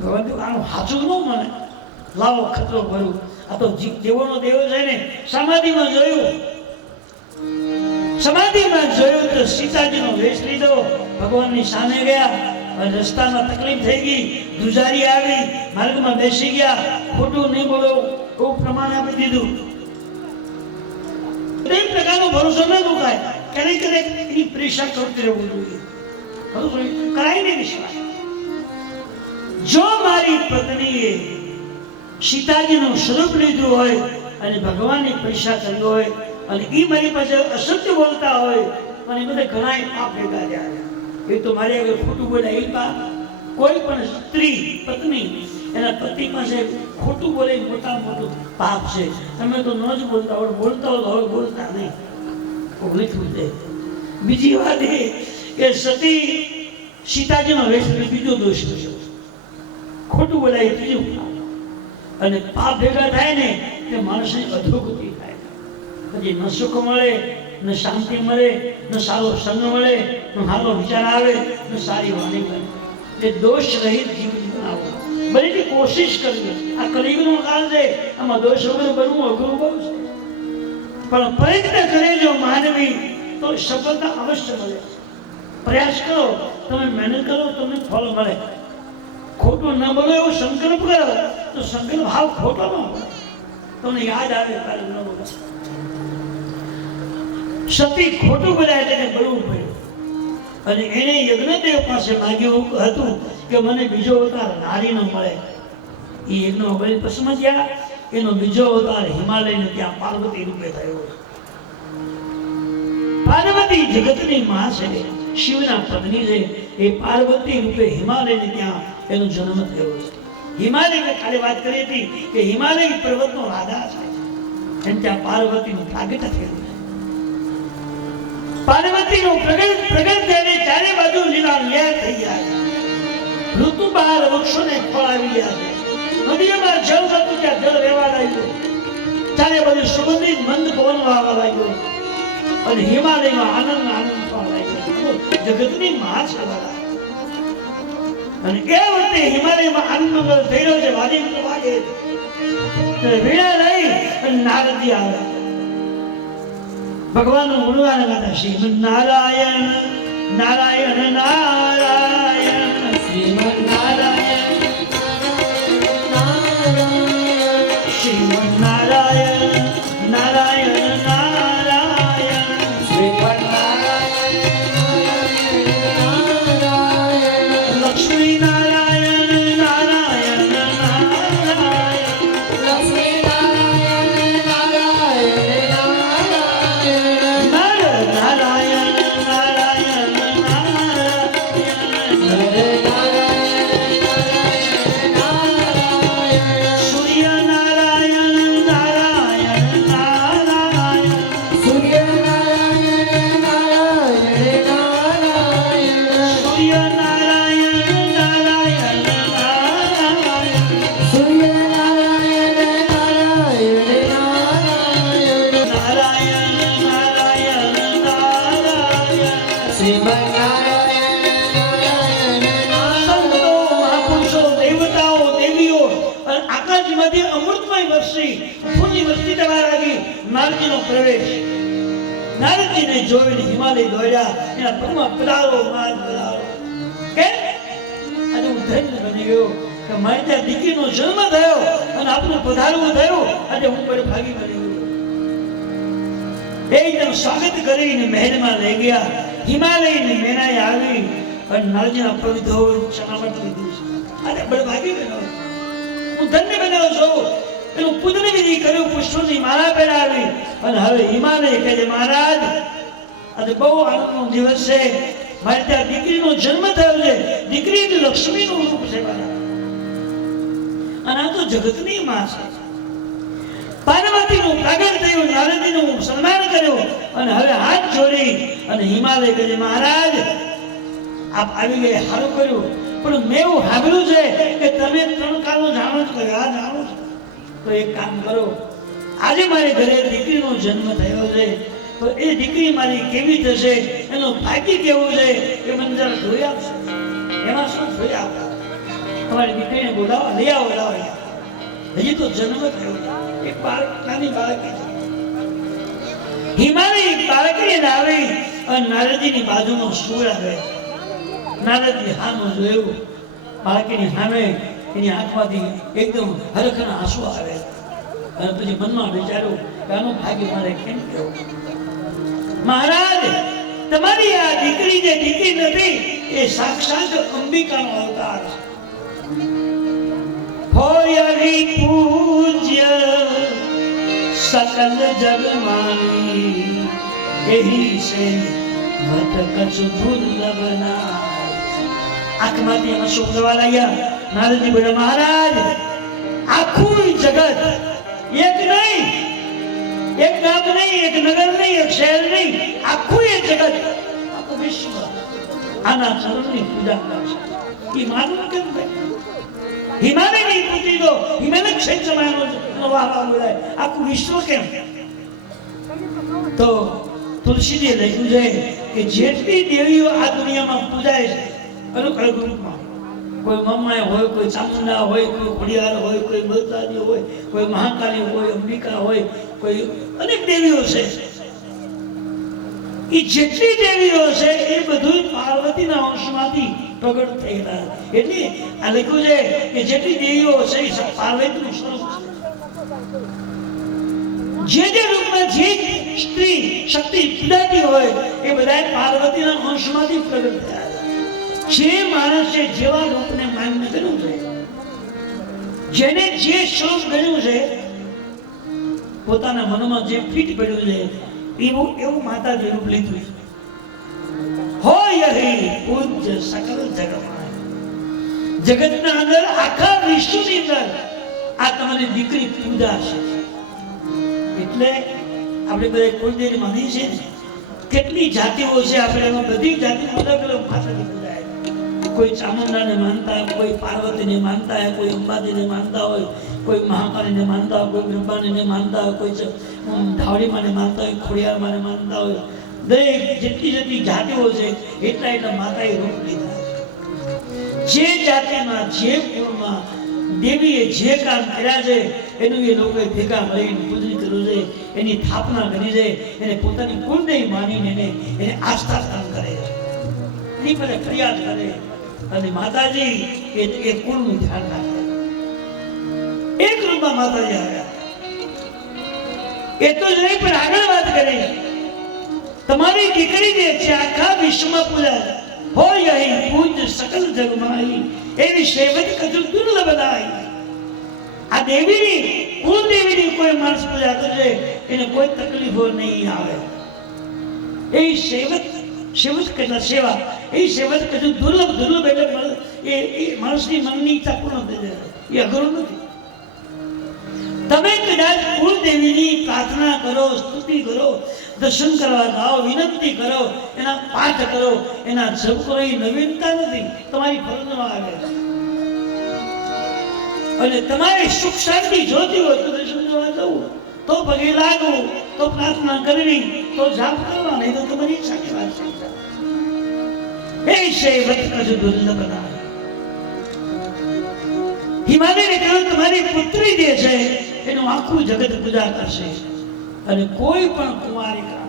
ભગવાન આનું સાચું ન મને લાવો ખતરો ભરું. આ તો દેવોનો દેવ છે ને. સમાધિમાં જોયું તો સીતાજીનો વેશ લીધો, ભગવાનની સામે ગયા. રસ્તામાં તકલીફ થઈ ગઈ, ધ્રુજારી આવી, માર્ગમાં બેસી ગયા. ખોટું નહીં બોલો એવું પ્રમાણ આપી દીધું. દરેક પ્રકારનો ભરોસો ન મુકાય. ક્યારેક ક્યારેક એની પરીક્ષા કરતી રહેવું જોઈએ. ભરોસો કરાય નહીં વિશ્વાસ. જો મારી પત્નીએ સીતાજીનું સ્વરૂપ લીધું હોય અને ભગવાનની પરીક્ષા કરી હોય અને એ મારી પાસે અસત્ય બોલતા હોય, અને બધે ઘણા પાપ ભેગા થયા. એ તો મારી આગળ ખોટું બોલ્યા એ પાપ. કોઈ પણ સ્ત્રી પત્ની એના પતિ પાસે ખોટું બોલે મોટા મોટું પાપ છે. તમે તો ન જ બોલતા હોય, બોલતા હોય તો હવે બોલતા નહીં, લીખવું જાય. બીજી વાત એ કે સતી સીતાજીનો વેશ બીજો દોષ કર્યો, ખોટું બોલાય ત્રીજું. અને પાપ ભેગા થાય ને તે માણસની અધોગતિ થાય. પછી ન સુખ મળે, ન શાંતિ મળે, ન સારો સંગ મળે, ન સારો વિચાર આવે, ન સારી વાણી મળે. એ દોષ રહિત જીવન બનાવવું, બધી કોશિશ કરવી. આ કલિયુગનો કાળ છે, આમાં દોષ વગર બનવું અઘરું બહુ છે. પણ પ્રયત્ન કરે જો માનવી તો સફળતા અવશ્ય મળે. પ્રયાસ કરો, તમે મહેનત કરો, તમને ફળ મળે. ખોટું ન બોલો એવો સંકલ્પ કરો તો સંકલ્પ ભાવ ખોટો ન હોય, તમને યાદ આવે ત્યારે ન બોલો. સતી ખોટું બોલ્યા એટલે બળવું પડ્યું. અને એને યજ્ઞદેવ પાસે માગ્યું હતું કે મને બીજો અવતાર નારી ન મળે. એ યજ્ઞ બળી પસંદ થયા. એનો બીજો અવતાર હિમાલયને ત્યાં પાર્વતી રૂપે થયો. પાર્વતી જગતની માં છે, શિવના પત્ની છે. એ પાર્વતી રૂપે હિમાલયને ત્યાં એનો જન્મ થયો છે. હિમાલય ખાલી વાત કરી હતી કે હિમાલય પર્વતનો રાજા છે, અને ત્યાં પાર્વતીનું પ્રાગટ્ય થયું છે. પાર્વતીનું પ્રગટ થઈને ચારે બાજુ લીલા લહેર થઈ ગયા છે. ઋતુ બહાર વૃક્ષોને ફળ આવી ગયા છે. નદીઓમાં જળ હતું ત્યાં જળ વહેવા લાગ્યું. ચારે બાજુ સુગંધિત મંદ પવન વાવા લાગ્યો. અને હિમાલયમાં આનંદ થવા લાગ્યો. જગતની મહાસભા. અને એ વખતે હિમાલયમાં આનંદ થઈ રહ્યો છે. વાદી વાગે વીણા લઈ અને નારદજી આવે. ભગવાનનું ગુણગાન ગાતા શ્રીમદ નારાયણ નારાયણ નારાયણ શ્રીમદ નારાયણ નારાયણ શ્રીમદ નારાયણ નારાયણ નારાયણ શ્રીમદ નારાયણ લક્ષ્મી નારાયણ નારાયણ નારાયણ ફૂલમય વસ્તી, ફૂલની વસ્તી થવા લાગી. નારદજીનો પ્રવેશ. નારદજીને જોઈને હિમાલય દોડ્યા, એના પગમાં પધારો મહારાજ પધારો. કેમ? આજે હું ધન્ય બની ગયો કે મારી ત્યાં દીકરીનો જન્મ થયો અને આપનું પધારવું થયું. આજે હું પર ભાગી બની ગયો. એકદમ સ્વાગત કરીને મહેલમાં લઈ ગયા. હિમાલયની મેનાએ આવી અને નારદજીના પગ ધોઈ ચણામટ લીધું. આજે બળ ભાગી બન્યો. હું ધન્ય બન્યો છું. એનું પૂજન વિધિ કર્યું, પુષ્પોની માળા પહેરાવી અને હવે હિમાલય કહે છે મહારાજ આજે બહુ આનંદનો દિવસ છે. મારે ત્યાં દીકરીનો જન્મ થયો છે. દીકરી એટલે લક્ષ્મીનું રૂપ છે મારા. અને આ તો જગતની માં છે. પાર્વતીનું પ્રાગટ થયું, નારદજીનું સન્માન કર્યું અને હવે હાથ જોડી અને હિમાલય કહે છે મહારાજ આપ આવી ગયા, સારું કર્યું. પણ મેં એવું સાંભળ્યું છે કે તમે 3 કાળનો જાણો છો. આ જાણો છો તો એક કામ કરો, આજે મારે ઘરે દીકરીનો જન્મ થયો છે તો એ દીકરી મારી કેવી થશે, એનું ભાગ્ય કેવું છે એ મને જરા જોઈ આપશે. એમાં શું જોઈ આપો? તમારી દીકરીને બોલાવો, લઈ આવો. હજી તો જન્મ થયો છે. એક બાળક, નાની બાળકી છે. હિમાલય બાળકીને લાવી અને નારદજીની બાજુમાં સુવડાવે. નારદજી સામે જોયું, બાળકીની સામે એની આંખમાંથી એકદમ હરખના આંસુ આવે અને પછી મનમાં વિચાર્યું કે આનું ભાગ્ય મારે કેમ કેવું. મહારાજ તમારી આ દીકરી જે દીકરી નથી એ સાક્ષાત અંબિકાનો અવતાર છે. હોય પૂજ્ય सकल जग मानी यही से मत कछ दुर्लभ ना. આંખમાંથી આંસુ ઉતરવા લાગ્યા. નારદજી બોલ્યા મહારાજ આખું જગત, એક નહીં, એક ગામ નહીં, એક નગર નહીં, એક શહેર નહીં, આખું એક જગત, આખું વિશ્વ આના ચરણની પૂજા કરશે. એ માનવું કેમ થાય? હિમાલયની પુત્રી તો હિમાલય ક્ષેત્રમાંનો વાહવા બોલાય, આખું વિશ્વ કેમ? તો તુલસીજીએ લખ્યું છે કે જેટલી દેવીઓ આ દુનિયામાં પૂજાય છે અલગ અલગ રૂપમાં, કોઈ મમ્માય હોય, કોઈ ચામુંડા હોય, કોઈ ખોડિયાર હોય, કોઈ બલદાદી હોય, કોઈ મહાકાલી હોય, અંબિકા હોય, કોઈ અનેક દેવીઓ છે. એ જેટલી દેવીઓ છે એ બધું પાર્વતીના અંશમાંથી પ્રગટ થયેલા. એટલે આ લખ્યું છે કે જેટલી દેવીઓ છે એ પાર્વતીનું સ્વરૂપ છે. જે રૂપમાં જે સ્ત્રી શક્તિ પૂજાતી હોય એ બધા પાર્વતીના અંશમાંથી પ્રગટ થયા. જે માણસે જેવા રૂપને માન્ય કર્યું છે, જેને જે સ્વરૂપ ગણ્યું છે, પોતાના મનમાં જે ફીટ પડ્યું છે એવું માતાજી રૂપ લીધું છે. હોય પૂજ્ય સકલ જગમાં, જગતના અંદર આખા વિશ્વની અંદર આ તમારી દીકરી પૂજા છે. એટલે આપણે બધા કુળદેવી માની છે. કેટલી જાતિઓ છે, આપણે એમાં બધી જાતિઓ અલગ અલગ માતાજી પૂજાય. કોઈ ચામુંડાને માનતા, કોઈ પાર્વતીને માનતા હોય, કોઈ અંબાજીને માનતા હોય, કોઈ મહાકાળીને માનતા હોય, કોઈ બ્રહ્માને માનતા હોય, કોઈ ધાવડીમાને માનતા હોય, ખોડિયારમાને માનતા હોય. દરેક જેટલી જેટલી જાતિઓ છે એટલા એટલા માતાએ રૂપ લીધા. જે જાતિમાં, જે કુળમાં દેવીએ જે કામ કર્યા છે એનું એ લોકોએ ભેગા મળીને પૂજન કર્યું છે, એની સ્થાપના કરી છે, એને પોતાની કુળદેવી માનીને એને આસ્થા સ્થાન કરે છે. એની પર ફરિયાદ કરે અને માતાજી એ કુળનું ધ્યાન રાખે. એક રૂપમાં માતાજી આવ્યા. એટલું જ નહીં પણ આગળ વાત કરી, તમારી દીકરી જે છે આખા વિશ્વમાં પૂજા હોય અહીં પૂજ્ય સકલ જગમાઈ એવી સેવક કજુ દુર્લભ નાઈ. આ દેવીની કુળદેવીની કોઈ માણસ પૂજા કરશે એને કોઈ તકલીફો નહીં આવે. એ સેવક કરતા સેવા, એ સેવક કજુ દુર્લભ એટલે એ માણસની મનની ઈચ્છા પૂર્ણ થઈ જાય. એ અઘરું નથી. તમે કદાચ કુળદેવીની પ્રાર્થના કરો, સ્તુતિ કરો, દર્શન કરવા જાઓ, વિનંતી કરો, એના પાઠ કરો, એના જપ કરો, એ નવીનતા નથી, તમારી ફરજમાં આવે છે. અને તમારે સુખ શાંતિ જોતી હોય તો દર્શન કરવા જવું, તો પગે લાગવું, તો પ્રાર્થના કરવી, તો જાપ કરવા, નહીં તો તમારી ઈચ્છાની વાત છે. એ સેવક કજુ દુર્લભ નાઈ. હિમાલયને કહ્યું તમારી પુત્રી જે છે એને આખું જગત પૂજા કરશે. અને કોઈ પણ કુમારિકા,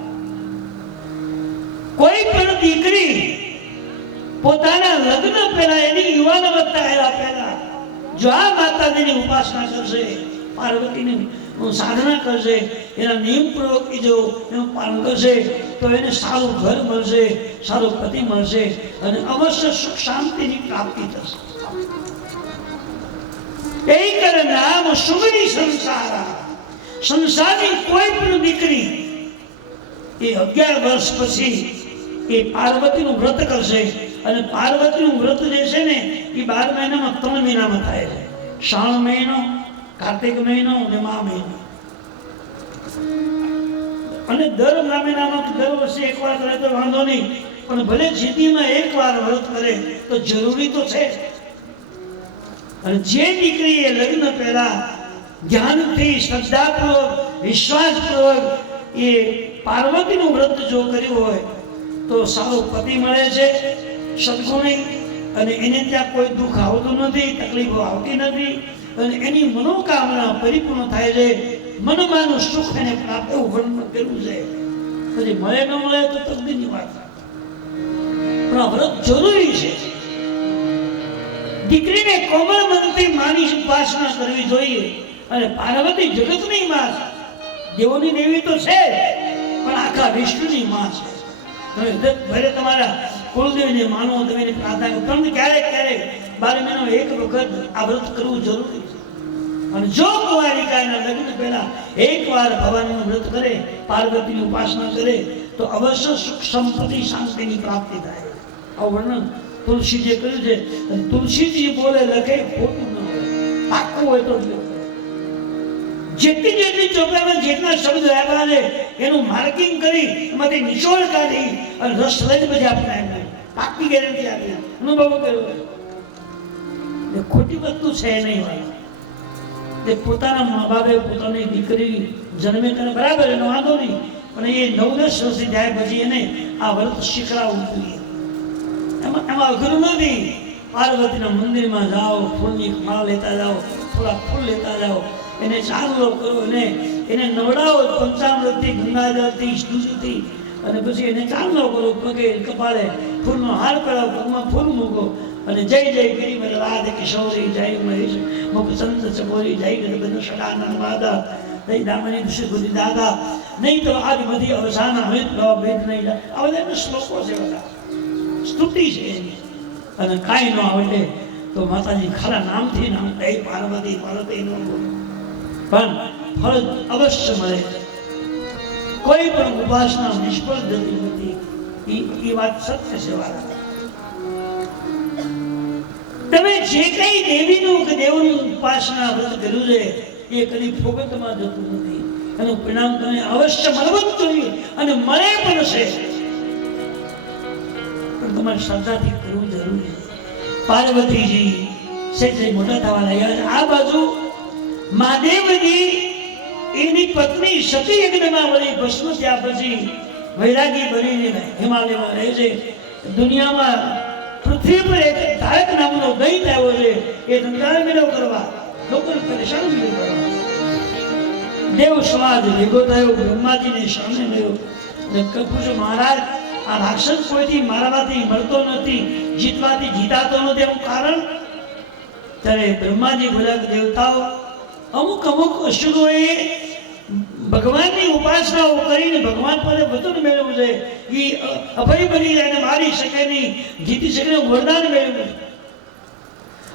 કોઈ પણ દીકરી પોતાના લગ્ન પહેલા, એની યુવાન અવસ્થા આવ્યા પહેલા જો આ માતાજીની ઉપાસના કરશે, પાર્વતીની સાધના કરશે, એના નિયમપૂર્વક જો એનું પાલન કરશે, તો એને સારું ઘર મળશે, સારો પતિ મળશે અને અવશ્ય સુખ શાંતિની પ્રાપ્તિ થશે. એક નામ સુગરી સંસારા. સંસારની કોઈ પણ દીકરી એ 11 વર્ષ પછી એ પાર્વતીનું વ્રત કરશે. અને પાર્વતીનું વ્રત જે છે ને એ 12 મહિનામાં 3 મહિનામાં થાય છે. શ્રાવણ મહિનો, કાર્તિક મહિનો અને મા મહિનો. અને દર મહિનામાં દર વર્ષે એકવાર કરે તો વાંધો નહીં, પણ ભલે જિંદગીમાં એકવાર વ્રત કરે તો જરૂરી તો છે. અને જે દીકરીએ લગ્ન પહેલા ધ્યાનથી, શ્રદ્ધાપૂર્વક, વિશ્વાસપૂર્વક એ પાર્વતીનું વ્રત જો કર્યું હોય તો સારો પતિ મળે છે, સદગુણી, અને એને ત્યાં કોઈ દુઃખ આવતું નથી, તકલીફો આવતી નથી, અને એની મનોકામના પરિપૂર્ણ થાય છે. મનમાંનું સુખ એને પ્રાપ્ત વર્ણન કર્યું છે. પછી મળે ન મળે તો તકદીરની વાત, પણ આ વ્રત જરૂરી છે. દીકરીને કોમળ મનથી માની ઉપાસના કરવી જોઈએ. અને પાર્વતી જગતની માં છે, દેવોની દેવી તો છે, પણ આખા વિશ્વની માં છે. તમે ભલે તમારા કુળદેવીને માનો, તમે એને પ્રાર્થના કરો, પણ ક્યારેક ક્યારેક 12 મહિનો એક વખત આ વ્રત કરવું જરૂરી છે. અને જો કુંવારિકાના લગ્ન પહેલા એકવાર ભવાનીનું વ્રત કરે, પાર્વતીની ઉપાસના કરે, તો અવશ્ય સુખ સંપત્તિ શાંતિની પ્રાપ્તિ થાય. આ વર્ણન તુલસીજીએ કર્યું છે. તુલસીજી બોલે લખે ખોટું ન હોય, પાક્કું હોય તો જેટલી જેટલી ચોપડામાં જેટલા શબ્દ આવ્યા છે એનું માર્કિંગ કરી એમાંથી નિચોડ કાઢી અને રસ લઈને પછી આપણે આપ્યું, પાક્કી ગેરંટી આપી, અનુભવ કર્યો. એ ખોટી વસ્તુ છે નહીં હોય. તે પોતાના મા બાપે પોતાની દીકરી જન્મે કરે બરાબર, એનો વાંધો નહીં, પણ એ 9-10 વર્ષથી જાય પછી એને આ વ્રત શીખડાવવું જોઈએ. એમાં અઘરું નથી. પાર્વતીના મંદિરમાં જાઓ, ફૂલની માળા લેતા જાઓ, થોડા ફૂલ લેતા જાઓ, એને ચાંદલો કરો, એને નવડાવો પંચામૃતથી, ગંગાજળથી, સ્તુતિથી, અને પછી એને ચાંદલો કરો, પગે કપાળે ફૂલનો હાર કરાવો, પગમાં ફૂલ મૂકો અને જય જય ગિરી મેં રાધે કિશોરી, જય મહેશ મુખચંદ ચકોરી, જય ગણપતિ સદાનંદ માતા, જય દામની દુષિત દાદા, નહીં તો આદિ બધી અવસાન હોય ભેદ નહીં જાય. આ બધા શ્લોકો છે, બધા સ્તુતિ છે એની. અને કાંઈ ન આવડે તો માતાજી ખાલા નામથી નામ દઈ પાર્વતી પાર્વતી નો પણ ફળ અવશ્ય મળે. કોઈ પણ ઉપાસના નિષ્ફળ જતી નથી. એ વાત સત્ય છે. વાળા, તમે જે કઈ દેવીનું કે દેવનું ઉપાસના વ્રત કર્યું છે એ કદી ફોગટમાં જતું નથી. એનું પરિણામ તમે અવશ્ય મળવું જ જોઈએ અને મળે પણ છે. પણ તમારે શ્રદ્ધાથી કરવું જરૂરી છે. પાર્વતીજી સેજે મોટા થવા લાગ્યા. આ બાજુ મહાદેવજી એની પત્ની સતી યજ્ઞમાં વળી ભસ્મ થયા પછી વૈરાગી બનીને હિમાલયમાં રહે છે. દુનિયામાં પૃથ્વી પર એક ધારક નામનો દૈત આવ્યો છે. એ ધંધા મેળવ કરવા, લોકોને પરેશાન કરવા દેવ સમાજ ભેગો થયો, બ્રહ્માજીને સામે મળ્યો અને પૂછ્યું, મહારાજ આ રાક્ષસ કોઈથી મારવાથી મળતો નથી, જીતવાથી જીતાતો નથી, એનું કારણ? ત્યારે બ્રહ્માજી બોલ્યા, દેવતાઓ અમુક અસુરોએ ભગવાનની ઉપાસનાઓ કરીને ભગવાન પાસે વચન મેળવ્યું છે. એ અભય બની જાય, મારી શકે નહીં, જીતી શકે નહીં, વરદાન મેળવ્યું.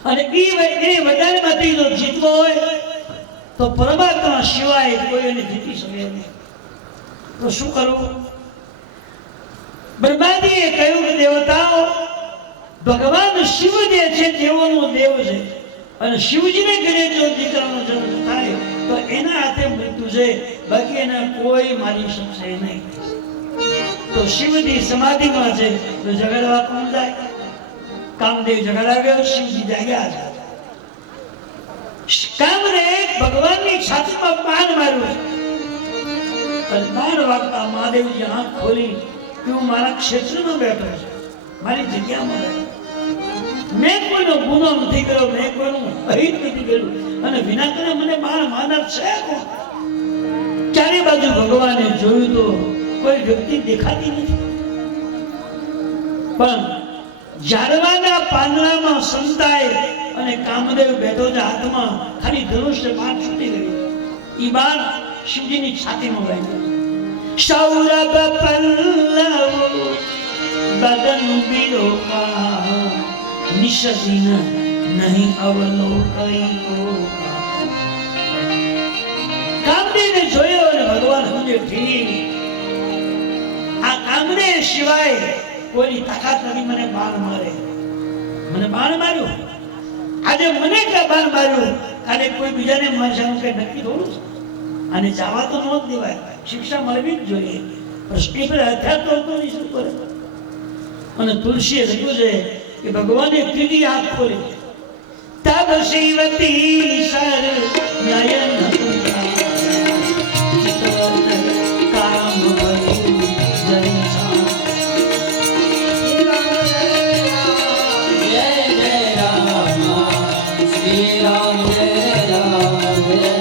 અને એ વરદાનમાંથી જો જીતવો હોય તો પરમાત્મા સિવાય કોઈ એને જીતી શકે નહીં. તો શું કરવું? બ્રહ્માજીએ કહ્યું કે દેવતાઓ, ભગવાન શિવ જે છે દેવોનો દેવ છે, અને શિવજીને ઘરે જો દીકરાનો જન્મ થાય તો એના હાથે મૃત્યુ છે, બાકી એના કોઈ મારી શકશે નહીં. તો શિવજી સમાધિમાં છે તો જગાડવા કોણ જાય? કામદેવ જગાડાવ્યો, શિવજી જાગ્યા છે. કામદેવ ભગવાનની છાતીમાં બાણ માર્યું અને બાણ વાગતા મહાદેવજી આંખ ખોલી, હું મારા ક્ષેત્રમાં બેઠો છું, મારી જગ્યામાં બેઠો, મેં કોઈનો ગુનો નથી કર્યો, મેં કોઈનું અહિત નથી કર્યું, અને વિના કરે મને બાણ મારનાર છે કોણ? ચારે બાજુ ભગવાને જોયું તો કોઈ વ્યક્તિ દેખાતી નથી, પણ ઝાડવાના પાંદડામાં સંતાય અને કામદેવ બેઠો છે, હાથમાં ખાલી ધનુષ્ય બાણ છૂટી ગયું. ઈ બાણ શિવજીની છાતીમાં વાગ્યું. સૌરભ પલ્લવ બદન વિલોકા નિશદિન નહીં અવલોકયો. કામદેવને જોયો અને ભગવાન સમજે ઠીક આ કામદેવ સિવાય કોઈની તાકાત નથી મને બાણ મારે. મને બાણ માર્યું, આજે મને ક્યાં બાણ માર્યું, કાલે કોઈ બીજાને મારશે કઈ નક્કી થોડું છે. અને જવા તો ન જ દેવાય, શિક્ષા મળવી જ જોઈએ. પ્રશ્ન પર હથિયાર તો હતો નહીં, શું કરે? અને તુલસીએ લખ્યું છે કે ભગવાને ત્રીજી આંખ ખોલી. તબ શિવતી સર નયન કામ ભયું જય છા. જય જય રામ શ્રી રામ જય રામ જય.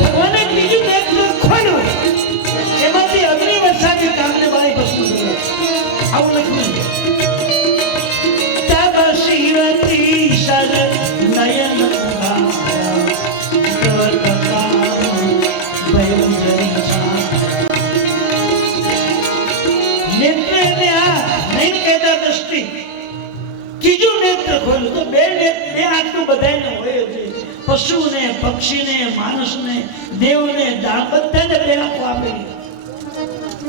ભગવાને ત્રીજું નેત્ર ખોલ્યું, એમાંથી અગ્નિ વર્ષાથી કામને બાળી ભસ્મ કર્યો. આવું લખ્યું છે. તબ શિવતી સર નયન ત્રીજું નેત્ર ખોલ્યું તો બે આંખ તો બધાને હોય છે. પશુને, પક્ષીને, માણસને, દેવને, દાન બધાને બે આંખો આપેલી,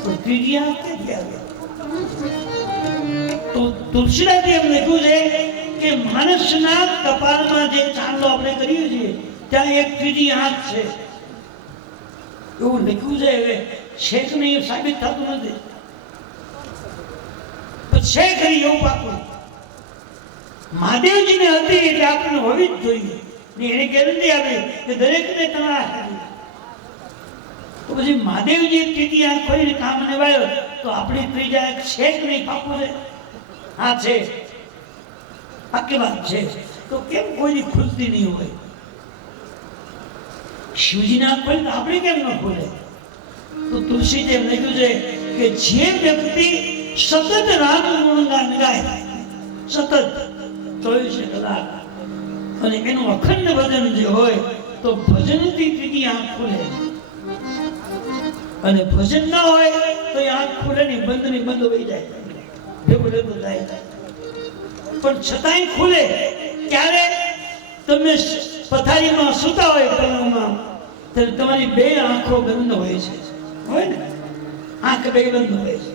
પણ ત્રીજી આંખ ક્યાંથી આવી? તો તુલસીદાસજી એમ લખ્યું છે કે માણસના કપાળમાં જે ચાંદલો આપણે કરીએ છીએ ત્યાં એક ત્રીજી આંખ છે, એવું લખ્યું છે. હવે છે કે નહીં એ સાબિત થતું નથી, પણ છે ખરી એવું પાકું. મહાદેવજીને હતી એટલે આપણને હોવી જ જોઈએ. એને ગેરંટી આપી કે દરેકને તમારા હાથે. તો પછી મહાદેવજી ત્રીજી આંખ ખોલીને કામ નિભાયો તો આપણી ત્રીજી આંખ છે કે નહીં પાકું છે? હા છે, પાકી વાત છે. તો કેમ કોઈની ખુલતી નહીં હોય? શિવજીની આંખ ખોલી તો આપણે કેમ ન ખોલે? તો તુલસી જેમ લખ્યું છે કે જે વ્યક્તિ સતત રામ ગુણગાન ગાય, સતત 24 કલાક, અને એનું અખંડ ભજન જે હોય તો ભજનથી ત્રીજી આંખ ખુલે. અને ભજન ના હોય તો એ આંખ ખુલે નહીં, બંધ ની બંધ હોઈ જાય, ભેગું ભેગું જાય. પણ છતાંય ખુલે ત્યારે તમે પથારીમાં સૂતા હોય પલંગમાં, ત્યારે તમારી બે આંખો બંધ હોય છે, હોય ને? આંખ બે બંધ હોય છે,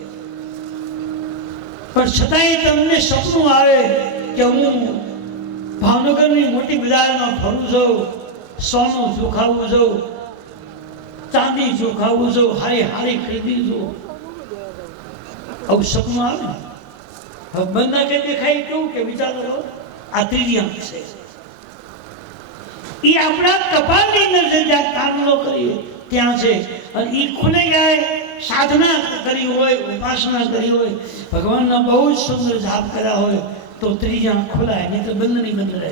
પણ છતાંય તમને સપનું આવે કે હું ભાવનગરની મોટી બજારમાં ફરું છું, સોનું જોખાવું છું, ચાંદી જોખાવું છું, હારી હારી ખરીદી છું. આવું સપનું આવે ને? હવે બંધ કે દેખાય કેવું કે વિચાર કરો, આ ત્રીજી આંખ છે. એ આપણા કપાળની અંદર જ્યાં કામનો કરીએ ત્યાં છે. અને એ ખુલે જાય, સાધના કરી હોય, ઉપાસના કરી હોય, ભગવાનના બહુ જ સુંદર જાપ કર્યા હોય તો ત્રીજી આંખ ખોલાય, નહીં તો બંધ નહીં બંધ રહે.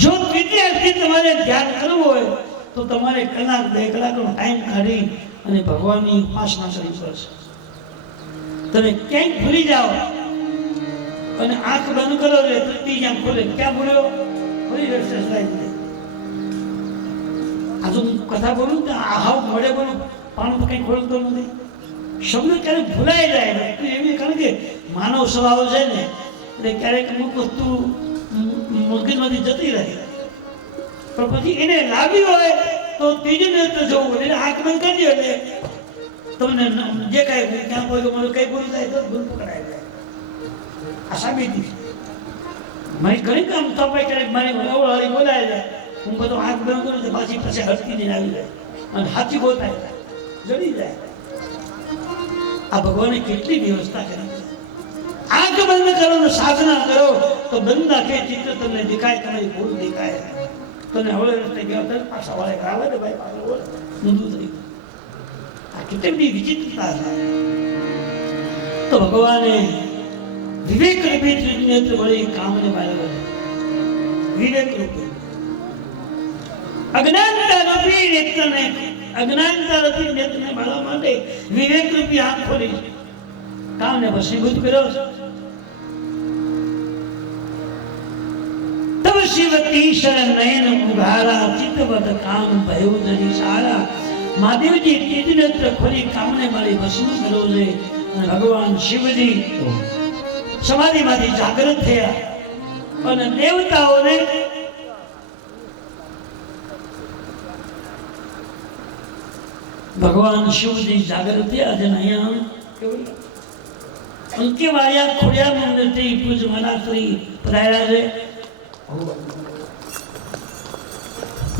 જો ત્રીજી આંખથી તમારે ધ્યાન કરવું હોય તો તમારે કલાક 2 કલાકનો ટાઈમ કાઢી અને ભગવાનની ઉપાસના કરવી પડશે. તમે ક્યાંક ભૂલી જાઓ અને આંખ બંધ કરો એટલે ત્રીજી આંખ ખોલે. ક્યાં ભૂલ્યો? ફરી એક્સરસાઇઝ નહીં. આ તો કથા બોલું તો આહાવ મોડે બોલું, પાણું તો કંઈ ખોલતો નથી. શબ્દ ક્યારેક ભૂલાઈ જાય એવી, કારણ કે માનવ સ્વભાવ છે ને, એટલે ક્યારેક અમુક વસ્તુ મગજમાંથી જતી રહે. પણ પછી એને લાવી હોય તો ત્રીજું નેત્ર જોવું, એટલે આંખ બંધ કરી દો એટલે તમને જે કાંઈ ક્યાં કોઈ મારું કંઈ ભૂલ થાય તો ભૂલ પકડાય જાય. આ સાબિતી છે. મારી ઘણી કામ તપાઈ ક્યારેક મારી અવળાળી બોલાય જાય, હું બધો આંખ બંધ કરું તો પાછી પછી હટકી જઈને આવી જાય અને હાથી ગોતાય જાય, જડી જાય. આ ભગવાને કેટલી વ્યવસ્થા કરી છે. આંખ બંધ કરો ને સાધના કરો તો બંધ આંખે ચિત્ર તમને દેખાય, તમારી ભૂલ દેખાય. તને હવળે રસ્તે ગયા તો પાછા વાળે આવે ને ભાઈ, પાછળ ઊંધું થઈ ગયું. આ કેટલી બધી વિચિત્રતા છે. તો ભગવાને વિવેક રૂપી નેત્ર વળી કામને બાળવે, વિવેક રૂપે અજ્ઞાનતા રૂપી નેત્રને અજ્ઞાનતા રૂપી નેત્રને બાળવા માટે વિવેક રૂપી આંખ ખોલી કામને વશીભૂત કર્યો છે. તવ શિવતી શરણ નયન મુઘારા ચિત્તવત કામ ભયો ધરી સારા. મહાદેવજી ત્રીજી નેત્ર ખોલી કામને મારી વશમાં કર્યો છે અને ભગવાન શિવજી સમાધિમાંથી જાગૃત થયા અને દેવતાઓને ભગવાન શિવજી જાગૃત થયા છે. અહીંયા અંકેવાળિયા ખોડિયાર મંદિરથી પૂજ મારા શ્રી પધાર્યા છે.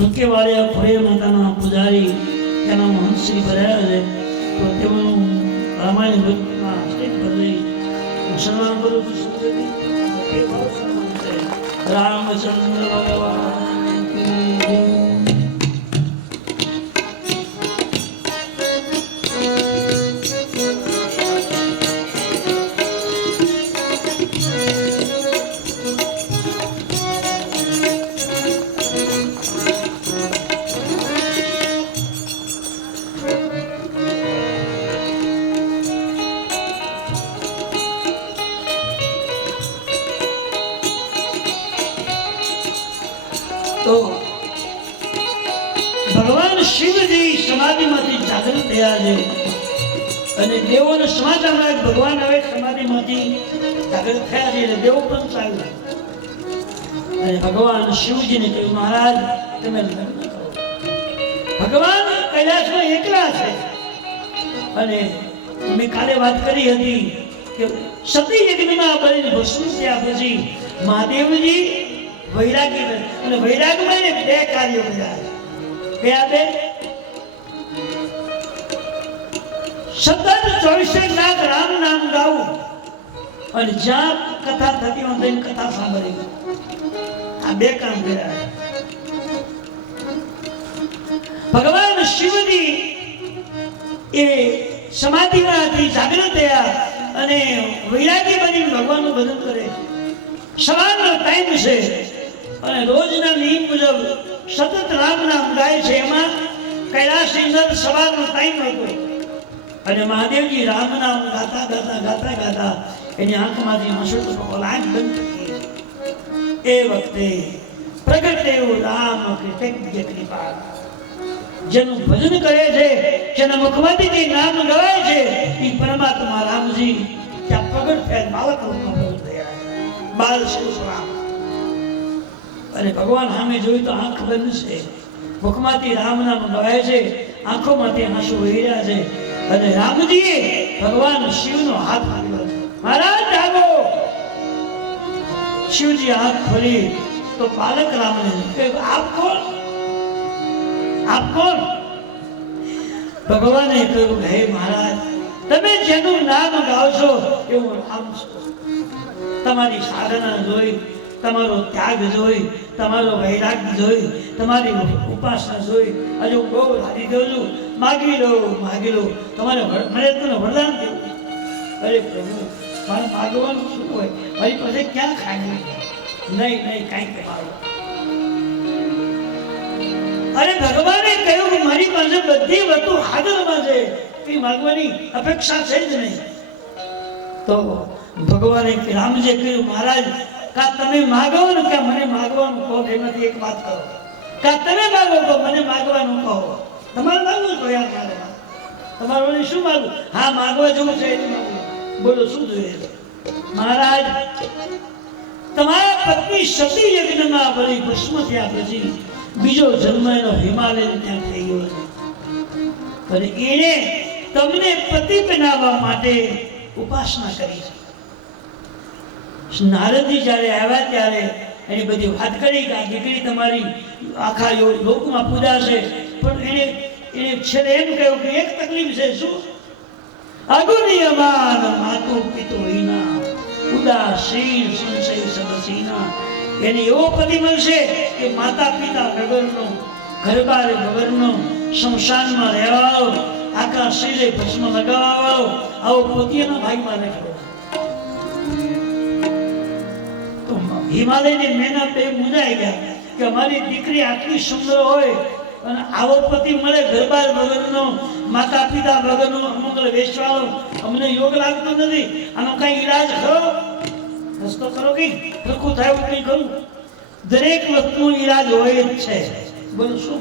અંકેવાળિયા ખોડિયાર માતાના પૂજારી તેના મહંતશ્રી પધાર્યા છે. તો તેમનું રામાયણ ગ્રંથમાં સ્ટેજ પર લઈ હું સન્માન કરું છું. રામચંદ્ર ભગવાન કી જય. તો ભગવાન શિવજી સમાધિમાંથી જાગૃત થયા છે અને દેવોને સમાચાર મળ્યા ભગવાન હવે સમાધિમાંથી જાગૃત થયા છે એટલે દેવ પણ આવ્યું અને ભગવાન શિવજીને કહ્યું મહારાજ તમે લગ્ન કરો. ભગવાન કૈલાસમાં એકલા છે અને મેં કાલે વાત કરી હતી કે સતી યજ્ઞમાં બળીને ભસ્મ થયા પછી મહાદેવજી વૈરાગી અને વૈરાગમાં એને બે કાર્યો કર્યા. કયા બે? સતત 24 લાખ રામ નામ ગાવું અને જ્યાં કથા થતી હોય તેની કથા સાંભળી. આ બે કામ કર્યા. ભગવાન શિવજી એ સમાધિમાંથી જાગૃત થયા અને વૈરાગી બનીને ભગવાનનું ભજન કરે. સવારનો ટાઈમ છે અને રોજના નિયમ મુજબ સતત રામ નામ ગાય છે. એમાં કૈલાસની અંદર સવારનો ટાઈમ હતો અને મહાદેવજી રામ નામ ગાતા ગાતા ગાતા ગાતા એની આંખમાંથી આંસુ આંખ બંધ થઈ. એ વખતે પ્રગટ એવું રામ કૃતજ્ઞ કૃપા. જેનું ભજન કરે છે, જેના મુખમાંથી જે નામ ગવાય છે એ પરમાત્મા રામજી ત્યાં પ્રગટ થયા. બાળક પ્રગટ થયા, બાળ શિવ રામ. અને ભગવાન સામે જોયું તો આંખ બંધ છે, મુખમાંથી રામ નામ ગવાય છે, આંખોમાંથી આંસુ વહી રહ્યા છે. અને રામજીએ ભગવાન શિવનો હાથ પકડ્યો. મહારાજ જાગો. શિવજી આંખ ખોલી તો બાલક રામને આપ કોણ? આપ કોણ? ભગવાને કહ્યું હે મહારાજ, તમે જેનું નામ ગાઓ છો એવું રામ છું. તમારી સાધના જોઈ, તમારો ત્યાગ જોઈ, તમારો વૈરાગ જોઈ, તમારી ઉપાસના જોઈ હજુ બહુ રાજી થયો છું. માગી લો માગી લો, તમારે મને તો વરદાન દેવું. અરે પ્રભુ, મારે માગવાનું શું હોય? મારી પાસે ક્યાં ખાય? નહીં નહીં, કાંઈ કહેવાય. અરે ભગવાને કહ્યું કે મારી પાસે બધી વસ્તુ હાજરમાં છે, એ માગવાની અપેક્ષા છે જ નહીં. તો ભગવાને રામજીએ કહ્યું મહારાજ, કા તમે માગો ને કે મને માગવાનું કહો. એમાંથી એક વાત કરો. કા તમે માગો તો મને માગવાનું કહો. તમારે માગવું તો યાર માગવા. તમારે શું માગવું? હા, માગવા જેવું છે એટલે માગવું. બોલો શું જોઈએ? મહારાજ, તમારા પત્ની સતી યજ્ઞમાં બળી ભસ્મ થયા પછી બીજો જન્મ એનો હિમાલય ત્યાં થઈ ગયો છે અને એને તમને પતિ બનાવવા માટે ઉપાસના કરી છે. નારદજી જ્યારે આવ્યા ત્યારે એની બધી વાત કરી કે આ દીકરી તમારી આખા લોકમાં પૂજાશે. પણ એને છેલ્લે એમ કહ્યું કે એક તકલીફ છે. શું? અગુનિયમાન માતુ પિતો હિના ઉદાસીન સંશય સદસીના. એને એવો પતિ મળશે કે માતા પિતા વગરનો, ઘરબાર વગરનો, શમશાનમાં રહેવાળો, આખા શરીરે ભસ્મ લગાવવાળો, આવો પતિના ભાગમાં લખ્યો. હિમાલયની મહેનત બે મુંજાઈ ગયા કે અમારી દીકરી આટલી સુંદર હોય અને આવો પતિ મળે ઘરબાર વગરનો, માતા પિતા વગરનો, અમુક વેચવાળો, અમને યોગ લાગતો નથી. આનો કઈ ઈલાજ ખરો? રસ્તો કરો કઈ સરખું થાય એવું કઈ ખરું? દરેક વસ્તુનો ઈલાજ હોય જ છે. બોલો શું?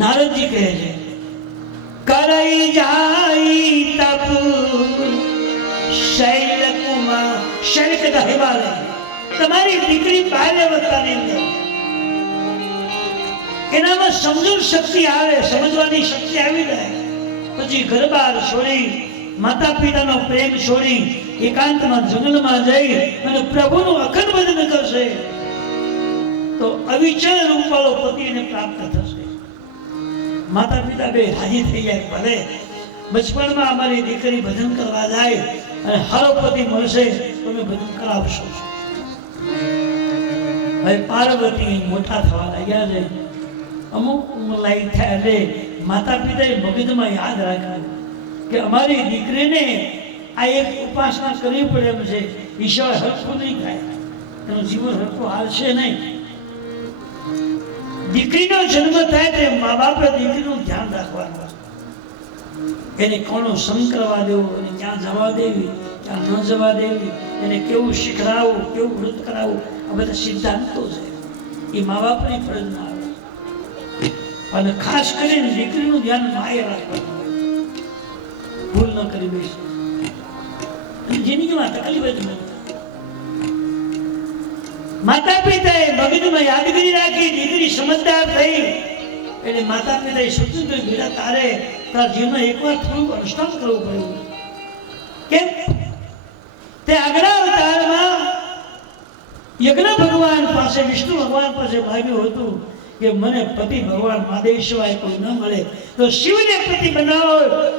નારદજી કહે છે કરઈ જાય તપ શૈલકુમાર, શૈલ કે હિમાલય. તમારી દીકરી બાલ્યાવસ્થાની અંદર એનામાં સમજણ શક્તિ આવે, સમજવાની શક્તિ આવી જાય, પછી ઘરબાર છોડી, માતા પિતાનો પ્રેમ છોડી એકાંતમાં જંગલમાં જઈ અને પ્રભુનું અખંડ ભજન કરશે તો અવિચળ રૂપવાળો પતિ એને પ્રાપ્ત થશે. માતા પિતા બે હાજી થઈ જાય. ભલે બચપણમાં અમારી દીકરી ભજન કરવા જાય અને હારો પતિ મળશે તો અમે ભજન કરાવશો. હવે પાર્વતી મોટા થવા લાગ્યા છે. અમુક ઉંમર લાયક થયા એટલે માતા પિતાએ મગજમાં યાદ રાખ્યું કે અમારી દીકરીને આ એક ઉપાસના કરવી પડે એમ છે. ઈશ્વર હરખું નહીં થાય, એનું જીવન હરખું હાલશે નહીં. દીકરીનો જન્મ થાય તે મા બાપે દીકરીનું ધ્યાન રાખવાનું, એને કોનો સંગ કરવા દેવો, એને ક્યાં જવા દેવી, ક્યાં ન જવા દેવી, એને કેવું શીખડાવવું, કેવું વ્રત કરાવવું, આ બધા સિદ્ધાંતો છે. એ મા બાપની ફરજમાં આવે. અને ખાસ કરીને દીકરીનું ધ્યાન માએ રાખવાનું હોય, ભૂલ ન કરી બેસે. જિંદગીમાં તકલીફ જ નથી. માતા પિતાએ મગજમાં યાદગીરી રાખી, દીકરી સમજદાર થઈ એટલે માતા પિતાએ સૂચન કર્યું બેટા તારે તારા જીવનમાં એકવાર થોડુંક અનુષ્ઠાન કરવું પડ્યું. કેમ? તે આગળ અવતારમાં યજ્ઞ ભગવાન પાસે, વિષ્ણુ ભગવાન પાસે માગ્યું હતું કે મને પતિ ભગવાન મહાદેવ સિવાય કોઈ ન મળે તો શિવને પતિ બનાવો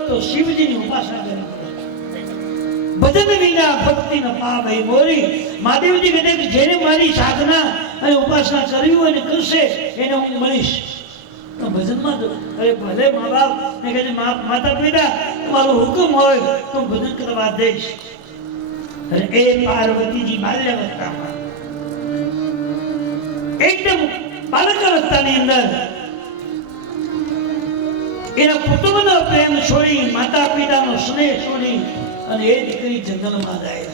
તો શિવજીની ઉપાસના કરવી પડે. ભજન વિના ભક્તિ ન પામે મોરી. મહાદેવજી કહે કે જેને મારી સાધના અને ઉપાસના કરવી હોય ને કરશે એને હું મળીશ. તો ભજનમાં અરે ભલે મા બાપ ને કહે માતા પિતા તમારો હુકમ હોય તો ભજન કરવા દઈશ. અને એ પાર્વતીજી બાલ્યાવસ્થામાં એકદમ બાળક અવસ્થાની અંદર એના કુટુંબનો પ્રેમ છોડી, માતા પિતાનો સ્નેહ છોડી અને એ દીકરી જંગલમાં જાય.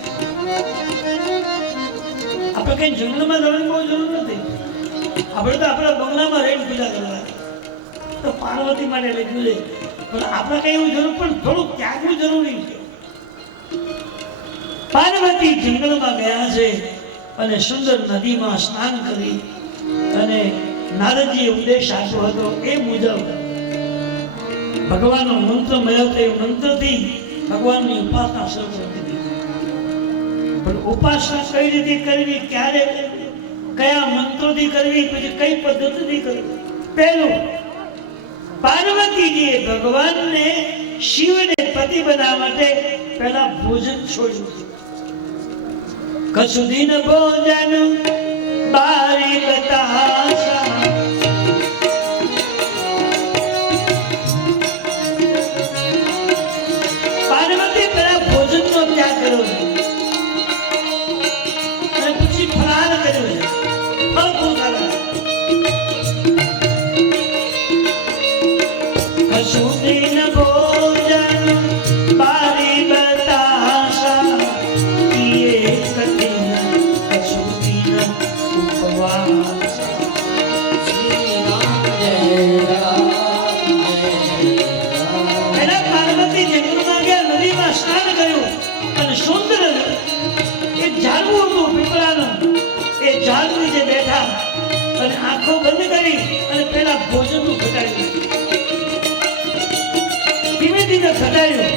આપણે કઈ જંગલમાં જવાની બહુ જરૂર નથી. આપણે તો આપણા બંગલામાં રહીને પૂજા કરવા તો પાર્વતી માટે લખ્યું છે. પણ આપણે કઈ એવું જરૂર, પણ થોડું ત્યાગવું જરૂરી છે. પાર્વતી જંગલમાં ગયા છે અને સુંદર નદીમાં સ્નાન કરી અને નારદજીએ ઉપદેશ આપ્યો હતો એ મુજબ ભગવાનનો મંત્ર મળ્યો તો એ મંત્રથી ભગવાનની ઉપાસના શરૂ કરી દીધી. પણ ઉપાસના કઈ રીતે કરવી, ક્યારે કરવી, કયા મંત્રોથી કરવી, પછી કઈ પદ્ધતિથી કરવી? પહેલું, પાર્વતીજીએ ભગવાનને શિવને પતિ બનાવવા માટે પહેલા ભોજન છોડ્યું. કસુદીન ભોજન બારી બતાશા, પાર્વતી પહેલા ભોજનનો ત્યાગ કર્યો અને પછી ફરાર કર્યો છે. ફળ પૂરા કસુદીન ભોજન બારી બતાશા, કિએ કઠિન કસુદીન ઉપવાસ. શ્રી રામ જય રામ જય રામ. એના પાર્વતી જંગલમાં ગયા, નદીમાં સ્નાન કર્યું અને સુંદર એક ઝાડવું હતું પીપળાનું, એ ઝાડ નીચે બેઠા અને આંખો બંધ કરી અને પેલા ભોજનનું ઘટાડ્યું. ધીમે ધીમે ઘટાડ્યું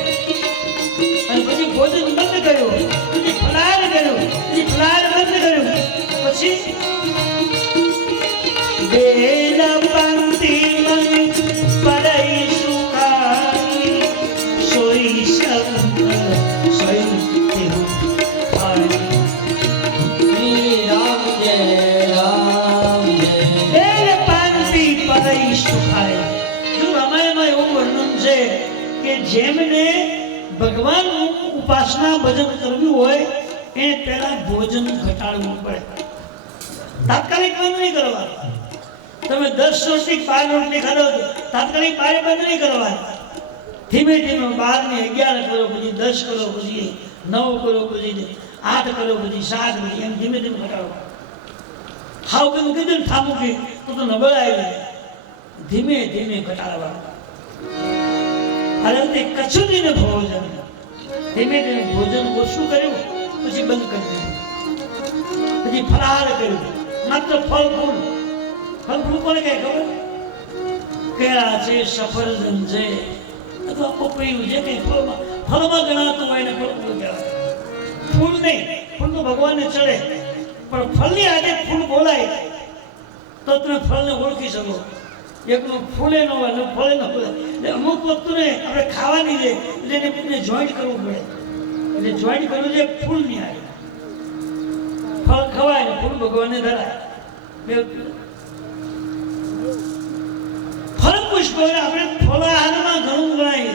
અને પછી ભોજન બંધ કર્યું, પછી ફલાર કર્યું, પછી ફલાર બંધ કર્યું, પછી બેલ પંક્તિ મન પરઈ સુખાઈ સોઈ શંકર સોઈ દેવ ખાઈ. શ્રી રામ જય રામ જય. બેલ પંક્તિ પરઈ સુખાઈ. જો રામાયણમાં એવું વર્ણન છે કે જેમને ભગવાનનું ઉપાસના ભજન કરવું હોય એને પહેલા ભોજન ઘટાડવું પડે. તાત્કાલિક બંધ નહીં કરવાનું. તમે 10 રોટલી 12 રોટલી ખાધો તો તાત્કાલિક 12 બંધ નહીં કરવાનું. ધીમે ધીમે 12 ને 11 કરો, પછી 10 કરો, પછી 9 કરો, પછી 8 કરો, પછી 7, પછી એમ ધીમે ધીમે ઘટાડો. હાવ કે કીધું ને થામું કે તો નબળ આવી, ધીમે ધીમે ઘટાડવાનું. અરે તે કચુંદીને ભોજન ધીમે ધીમે ભોજન ઓછું કર્યું, પછી બંધ કરી દીધું. પછી ફરાળ કર્યું, માત્ર ફળ ફૂલ. ફળ ફૂલ કોને કઈ ખબર? કેળા છે, સફરજન છે, અથવા પપૈયું છે, કઈ ફળમાં ગણાતું હોય ને ફળ ફૂલ કહેવાય. ફૂલ નહીં, ફૂલ તો ભગવાનને ચડે, પણ ફળની આજે ફૂલ બોલાય તો તમે ફળને ઓળખી શકો. એકલું ફૂલે ન હોય ને ફળે ન બોલાય. એટલે અમુક વસ્તુને આપણે ખાવાની છે એટલે એને જોઈન્ટ કરવું પડે. એટલે જોઈન્ટ કરવું છે ફૂલની આજે. ફળ ખવાય ને ફૂલ ભગવાનને ધરાય. ફળ પુષ્પ આપણે ફળાહારમાં ઘણું ગણાય.